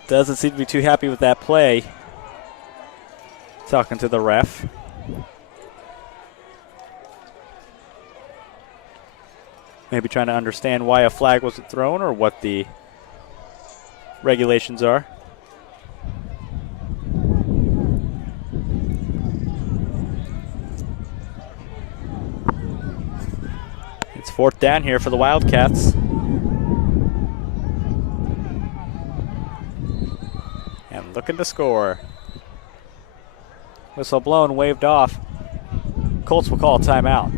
Doesn't seem to be too happy with that play. Talking to the ref. Maybe trying to understand why a flag wasn't thrown or what the regulations are. It's 4th down here for the Wildcats. And looking to score. Whistle blown, waved off. Colts will call a timeout.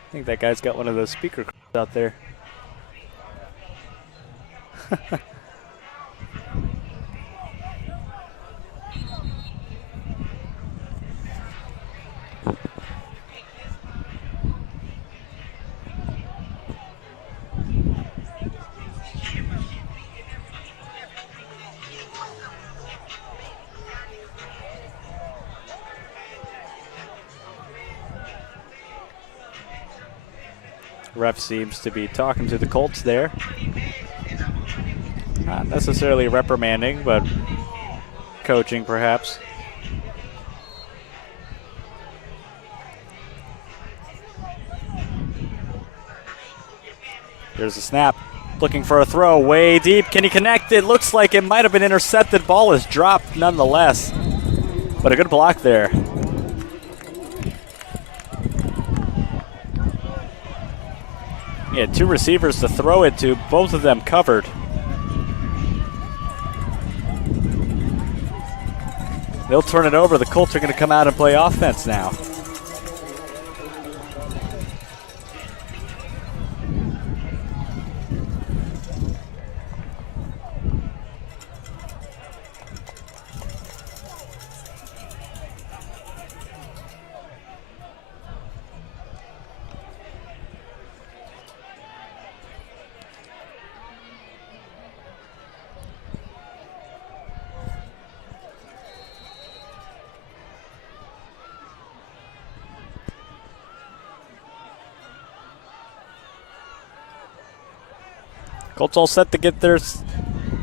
I think that guy's got one of those speaker out there. Ref seems to be talking to the Colts there. Not necessarily reprimanding, but coaching perhaps. Here's a snap. Looking for a throw way deep. Can he connect? It looks like it might have been intercepted. Ball is dropped nonetheless. But a good block there. He had 2 receivers to throw it to, both of them covered. They'll turn it over. The Colts are going to come out and play offense now. Colts all set to get their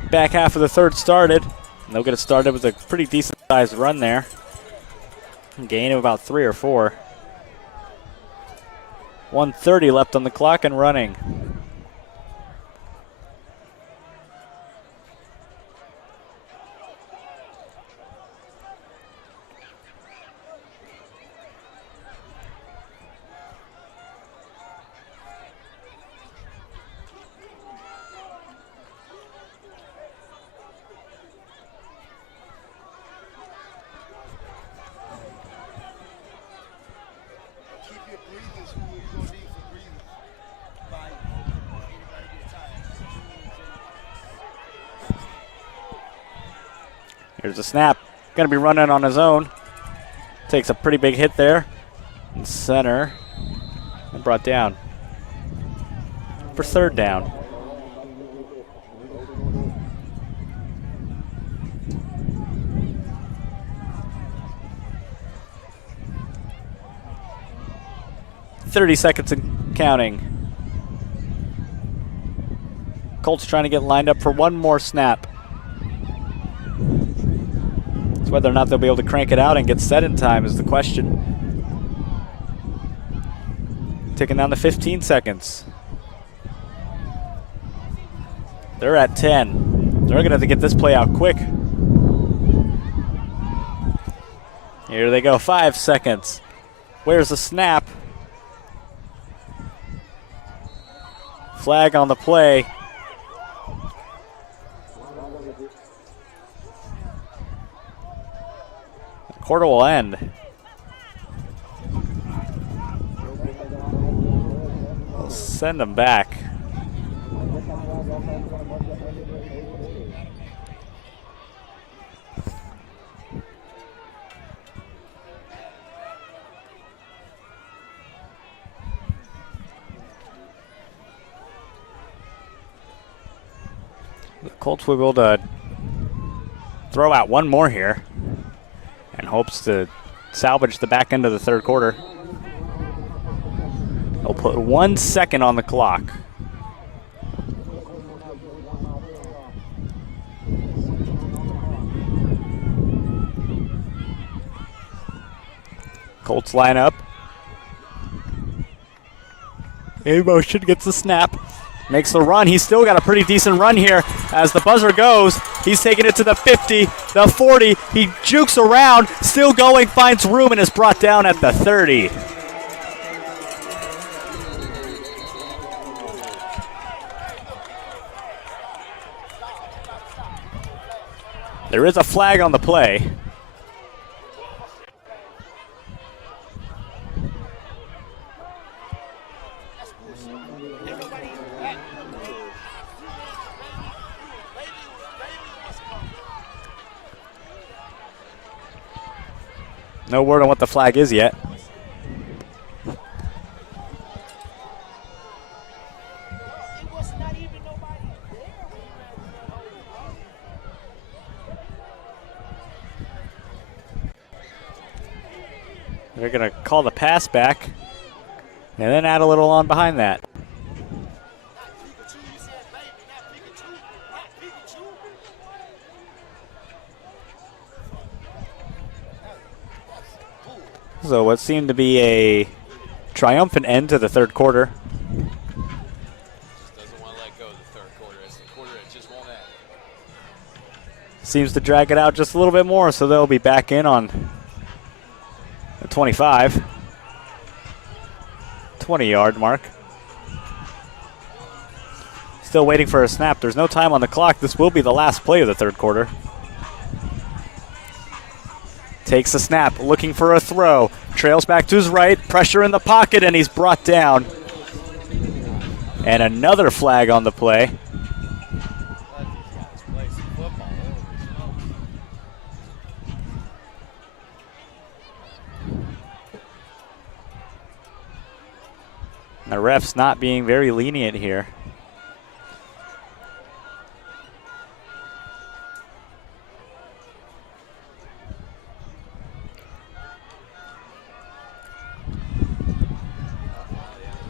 back half of the third started. And they'll get it started with a pretty decent sized run there. Gain of about 3 or 4. 1:30 left on the clock and running. Here's a snap. Going to be running on his own. Takes a pretty big hit there. In center. And brought down. For 3rd down. .30 seconds and counting. Colts trying to get lined up for one more snap. It's whether or not they'll be able to crank it out and get set in time is the question. Ticking down to 15 seconds. They're at 10. They're going to have to get this play out quick. Here they go, 5 seconds. Where's the snap? Flag on the play. The quarter will end. We'll send them back. The Colts will be able to throw out one more here and hopes to salvage the back end of the third quarter. They'll put 1 second on the clock. Colts line up. In motion, gets the snap. Makes the run. He's still got a pretty decent run here as the buzzer goes. He's taking it to the 50, the 40. He jukes around, still going, finds room, and is brought down at the 30. There is a flag on the play. No word on what the flag is yet. They're going to call the pass back and then add a little on behind that. So what seemed to be a triumphant end to the third quarter. Just doesn't want to let go of the third quarter. It's the quarter that just won't end. Seems to drag it out just a little bit more, so they'll be back in on the 25. 20-yard mark. Still waiting for a snap. There's no time on the clock. This will be the last play of the third quarter. Takes a snap, looking for a throw. Trails back to his right, pressure in the pocket, and he's brought down. And another flag on the play. The ref's not being very lenient here.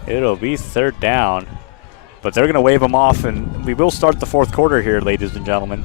It'll be third down, but they're going to wave them off, and we will start the fourth quarter here, ladies and gentlemen.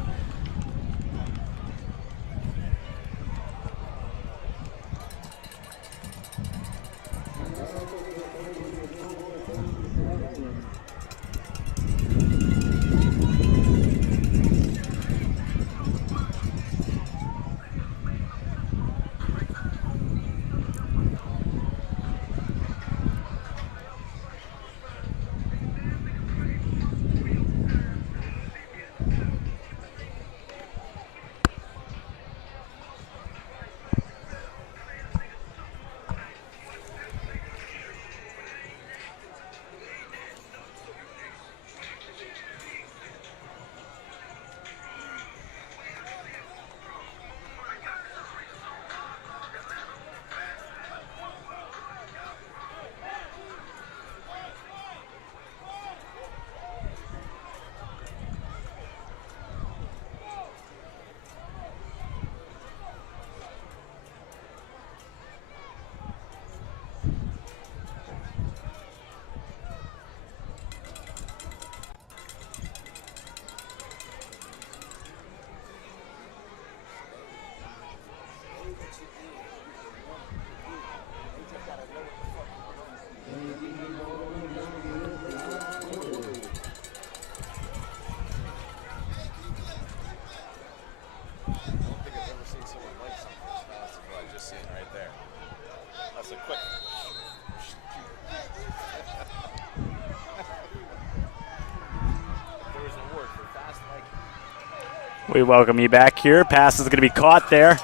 We welcome you back here. Pass is going to be caught there.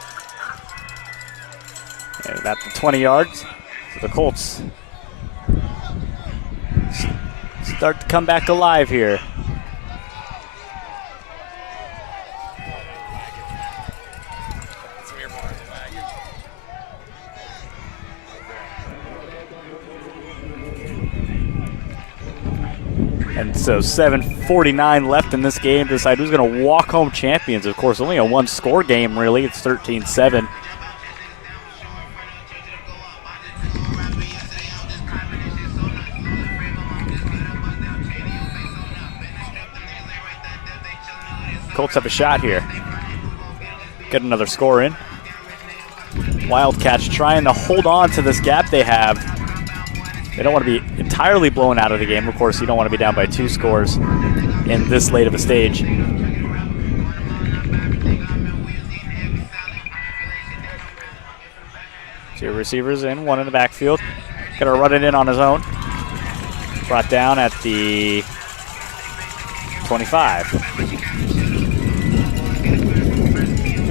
And at the 20 yards for the Colts. Start to come back alive here. And so 7:49 left in this game to decide who's going to walk home champions. Of course, only a one-score game, really. It's 13-7. Colts have a shot here. Get another score in. Wildcats trying to hold on to this gap they have. They don't want to be entirely blown out of the game. Of course, you don't want to be down by 2 scores in this late of a stage. Two receivers in, one in the backfield. Got to run it in on his own. Brought down at the 25.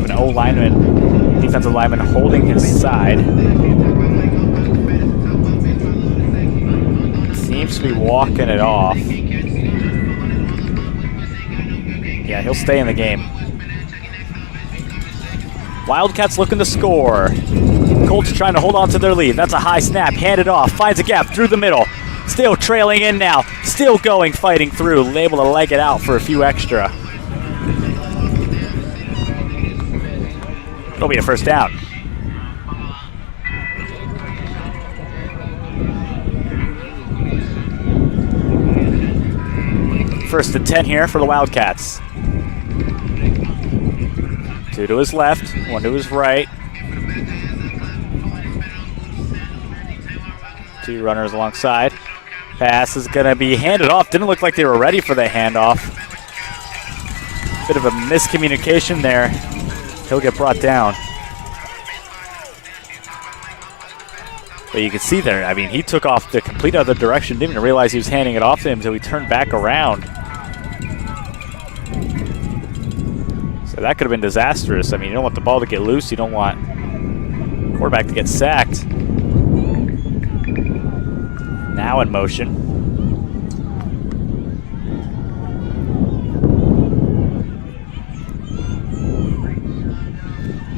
An O lineman, defensive lineman holding his side. Seems to be walking it off. Yeah, he'll stay in the game. Wildcats looking to score. Colts trying to hold on to their lead. That's a high snap, handed off, finds a gap through the middle. Still trailing in now, still going, fighting through, able to leg it out for a few extra. It'll be a first down. First and 10 here for the Wildcats. 2 to his left, 1 to his right. 2 runners alongside. Pass is going to be handed off. Didn't look like they were ready for the handoff. Bit of a miscommunication there. He'll get brought down. But you can see there, I mean, he took off the complete other direction, didn't even realize he was handing it off to him until he turned back around. So that could have been disastrous. I mean, you don't want the ball to get loose. You don't want the quarterback to get sacked. Now in motion.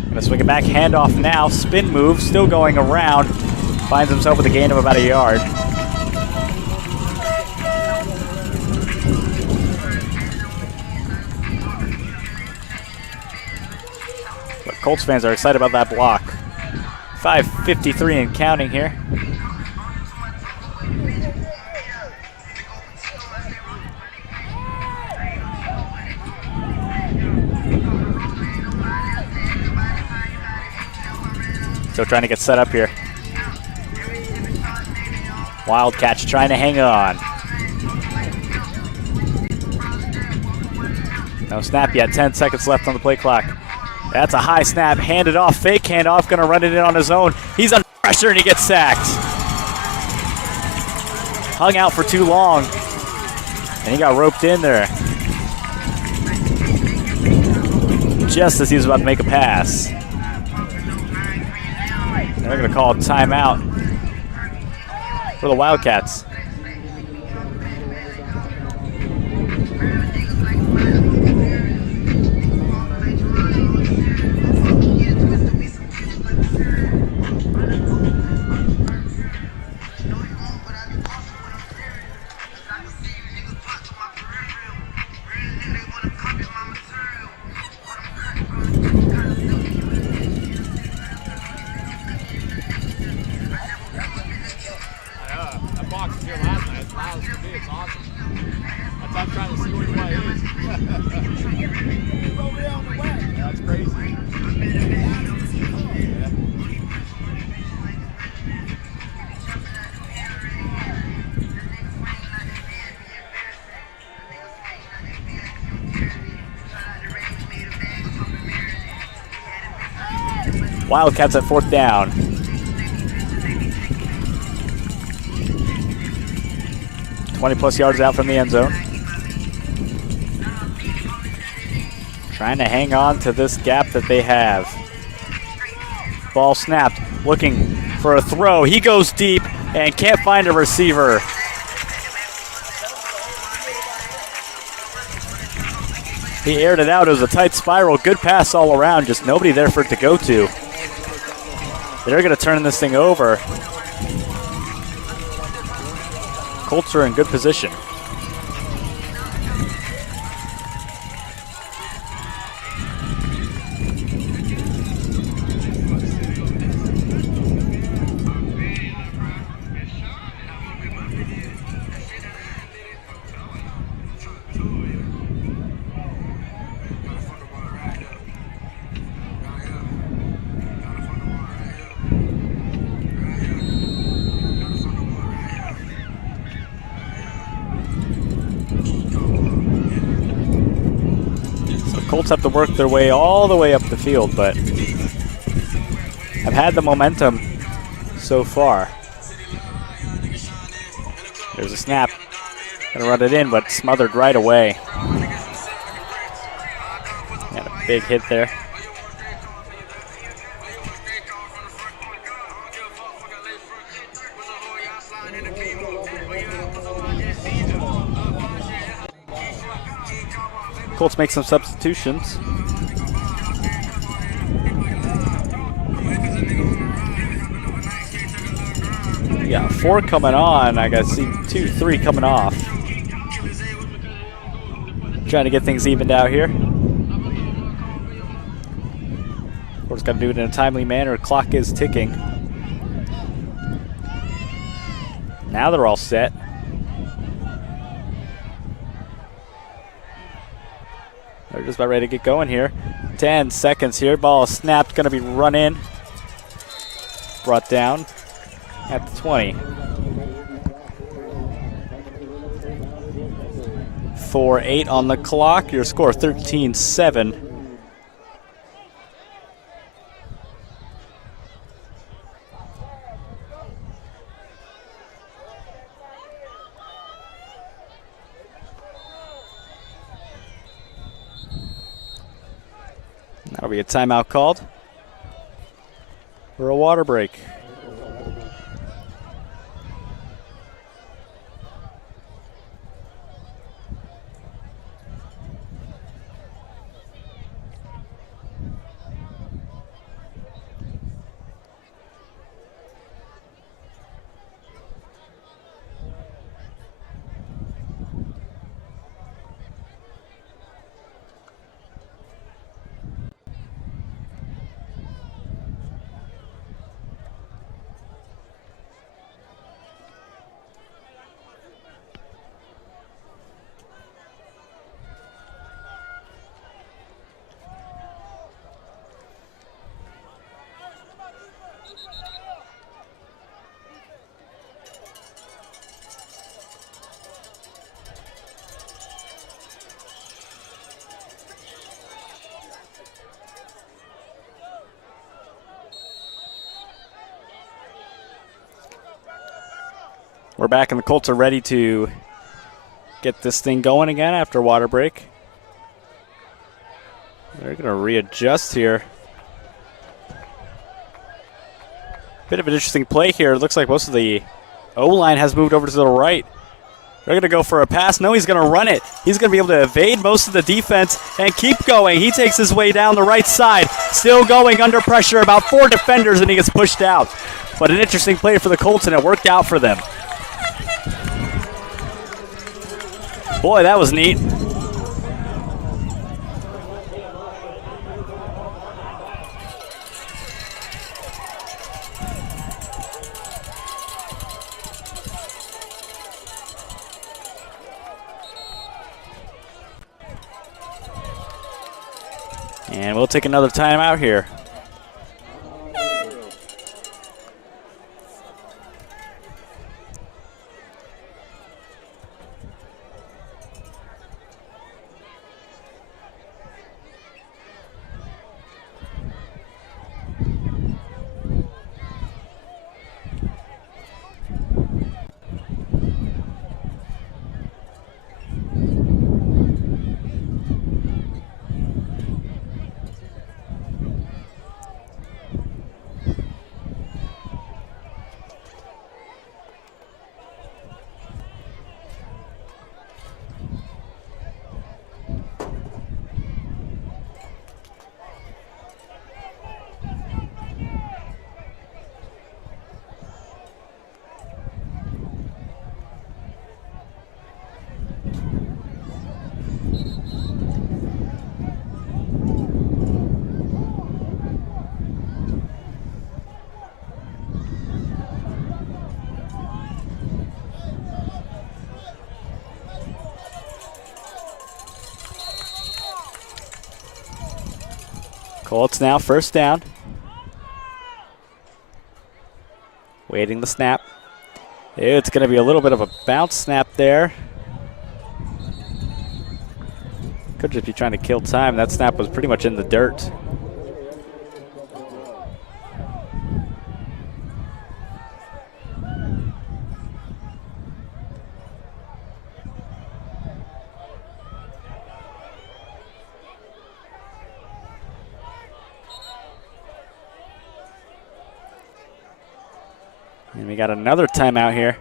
Gonna swing it back, handoff now, spin move, still going around. Finds himself with a gain of about a yard. But Colts fans are excited about that block. 5:53 and counting here. Still trying to get set up here. Wildcats trying to hang on. No snap yet, 10 seconds left on the play clock. That's a high snap, handed off, fake handoff, gonna run it in on his own. He's under pressure and he gets sacked. Hung out for too long, and he got roped in there. Just as he was about to make a pass. They're gonna call a timeout for the Wildcats. Wildcats at 4th down. +20 yards out from the end zone. trying to hang on to this gap that they have. Ball snapped, looking for a throw. He goes deep and can't find a receiver. He aired it out. It was a tight spiral. Good pass all around. Just nobody there for it to go to. They're going to turn this thing over. Colts are in good position. Colts have to work their way all the way up the field, but have had the momentum so far. There's a snap. Gonna run it in, but smothered right away. And a big hit there. Colts make some substitutions. Yeah, 4 coming on. I got to see 2, 3 coming off. Trying to get things evened out here. Colts got to do it in a timely manner. Clock is ticking. Now they're all set. They're just about ready to get going here. 10 seconds here. Ball snapped, going to be run in. Brought down at the 20. 4-8 on the clock. Your score 13-7. That'll be a timeout called for a water break. We're back and the Colts are ready to get this thing going again after water break. They're going to readjust here. Bit of an interesting play here. It looks like most of the O-line has moved over to the right. They're going to go for a pass. No, he's going to run it. He's going to be able to evade most of the defense and keep going. He takes his way down the right side. Still going under pressure, about 4 defenders, and he gets pushed out. But an interesting play for the Colts, and it worked out for them. Boy, that was neat. And we'll take another timeout here. Colts now first down. Waiting the snap. It's going to be a little bit of a bounce snap there. Could just be trying to kill time. That snap was pretty much in the dirt. And we got another timeout here.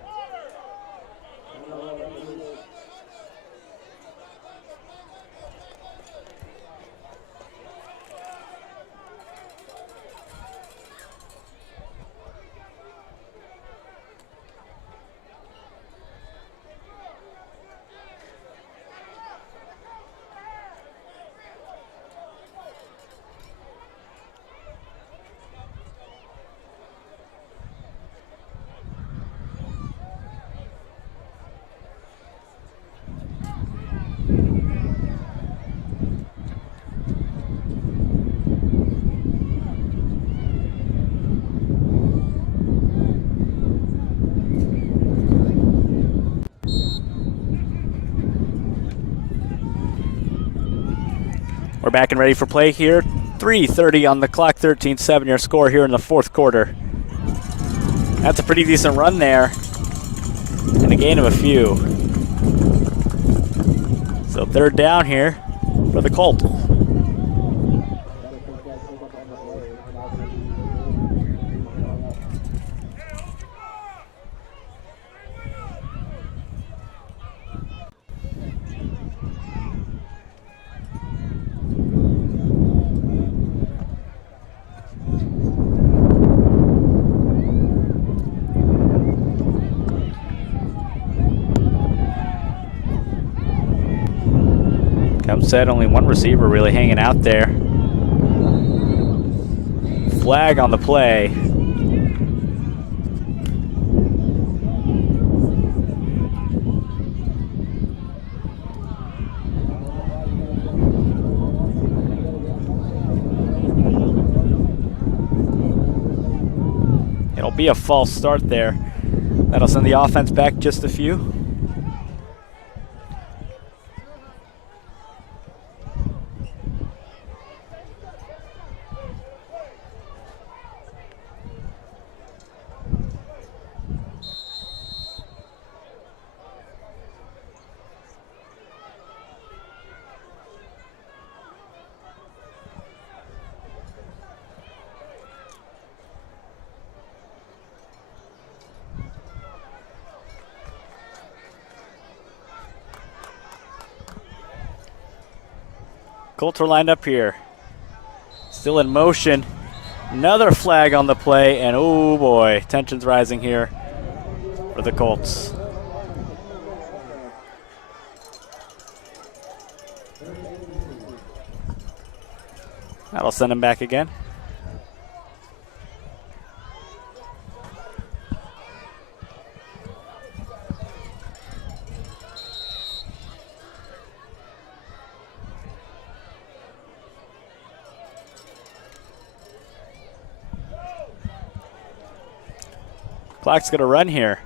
We're back and ready for play here. 3:30 on the clock, 13-7 your score here in the fourth quarter. That's a pretty decent run there. And a gain of a few. So third down here for the Colts. Said only one receiver really hanging out there. Flag on the play. It'll be a false start there. That'll send the offense back just a few. Colts are lined up here. Still in motion. Another flag on the play, and oh boy, tension's rising here for the Colts. That'll send him back again. Clock's going to run here.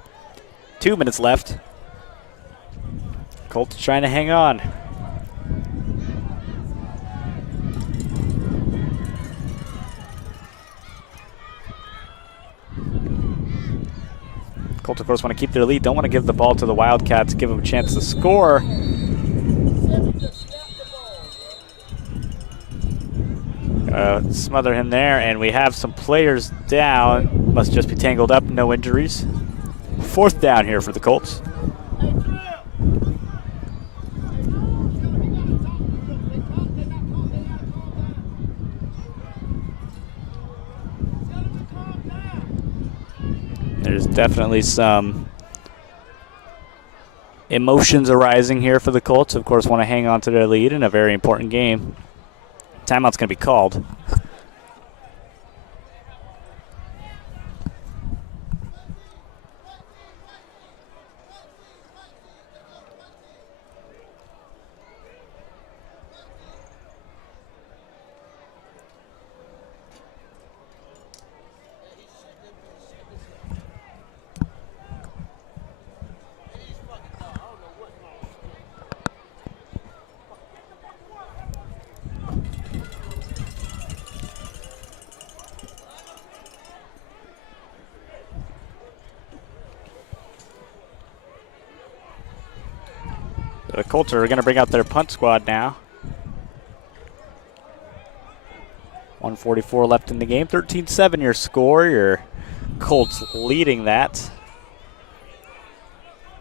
2 minutes left. Colts trying to hang on. Colts, of course, want to keep their lead. Don't want to give the ball to the Wildcats, give them a chance to score. Smother him there, and we have some players down. Must just be tangled up, no injuries. Fourth down here for the Colts. There's definitely some emotions arising here for the Colts. Of course, want to hang on to their lead in a very important game. Timeout's going to be called. The Colts are going to bring out their punt squad now. 1:44 left in the game. 13-7 your score. Your Colts leading that.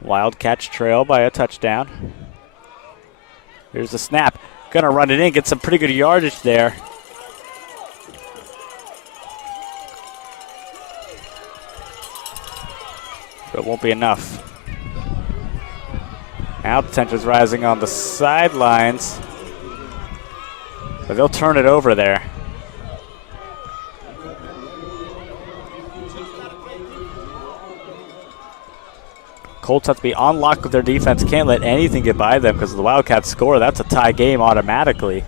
Wildcats trail by a touchdown. Here's the snap. Going to run it in. Get some pretty good yardage there. But it won't be enough. Now the tension's rising on the sidelines. But they'll turn it over there. Colts have to be on lock with their defense. Can't let anything get by them because the Wildcats score. That's a tie game automatically.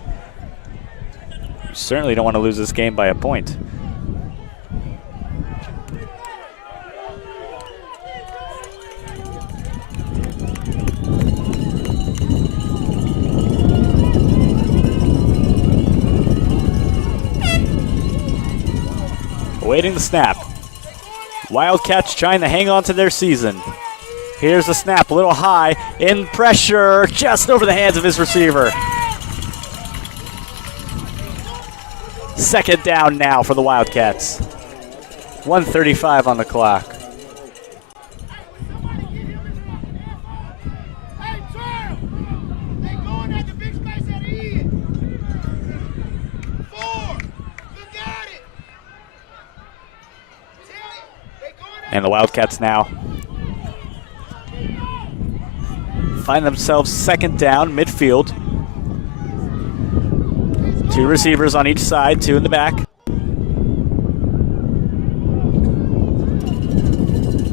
You certainly don't want to lose this game by a point. Awaiting the snap. Wildcats trying to hang on to their season. Here's the snap, a little high, in pressure, just over the hands of his receiver. Second down now for the Wildcats. 1:35 on the clock. Hey, Charles! They going at the big space at the end. 4. You got it. Tell it. They going at And the Wildcats now find themselves second down, midfield. 2 receivers on each side, 2 in the back.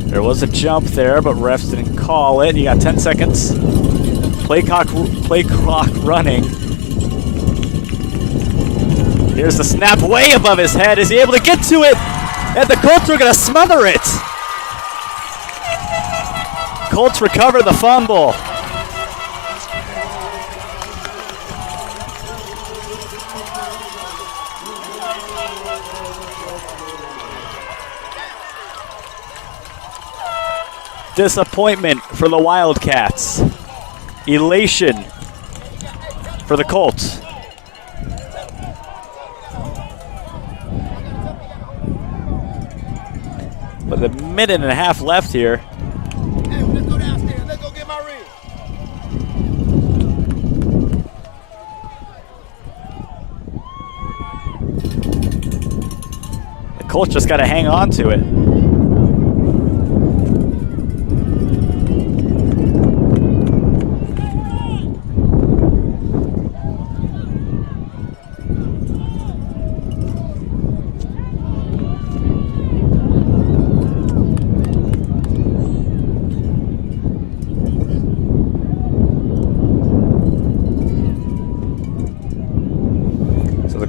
There was a jump there, but refs didn't call it. You got 10 seconds. Play clock running. Here's the snap way above his head. Is he able to get to it? And the Colts are going to smother it. Colts recover the fumble. Disappointment for the Wildcats. Elation for the Colts. With a minute and a half left here. Hey, let's go downstairs. Let's go get my ring. The Colts just got to hang on to it.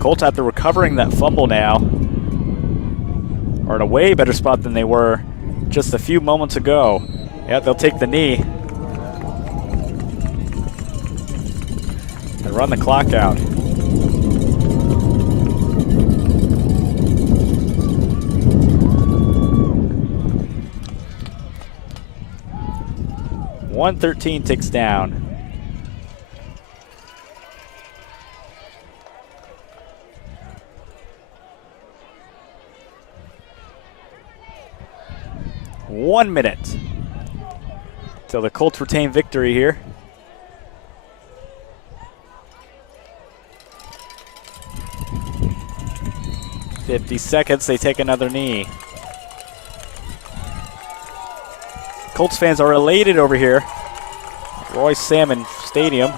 Colts, after recovering that fumble now, are in a way better spot than they were just a few moments ago. Yeah, they'll take the knee and run the clock out. .113 ticks down. .1 minute till the Colts retain victory here. .50 seconds, they take another knee. Colts fans are elated over here at Roy Salmon Stadium.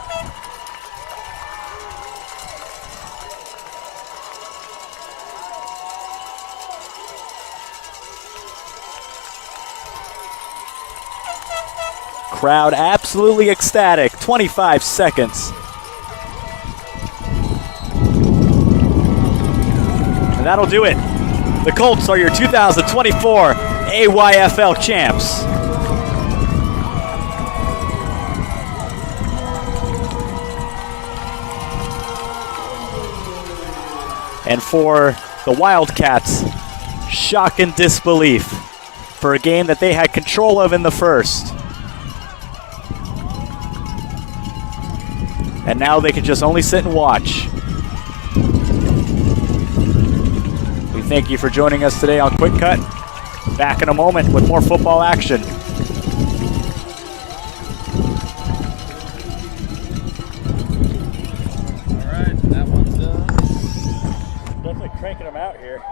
Crowd absolutely ecstatic. 25 seconds. And that'll do it. The Colts are your 2024 AYFL champs. And for the Wildcats, shock and disbelief for a game that they had control of in the first. and now they can just only sit and watch. We thank you for joining us today on QwikCut. Back in a moment with more football action. All right, that one's done. Definitely cranking them out here.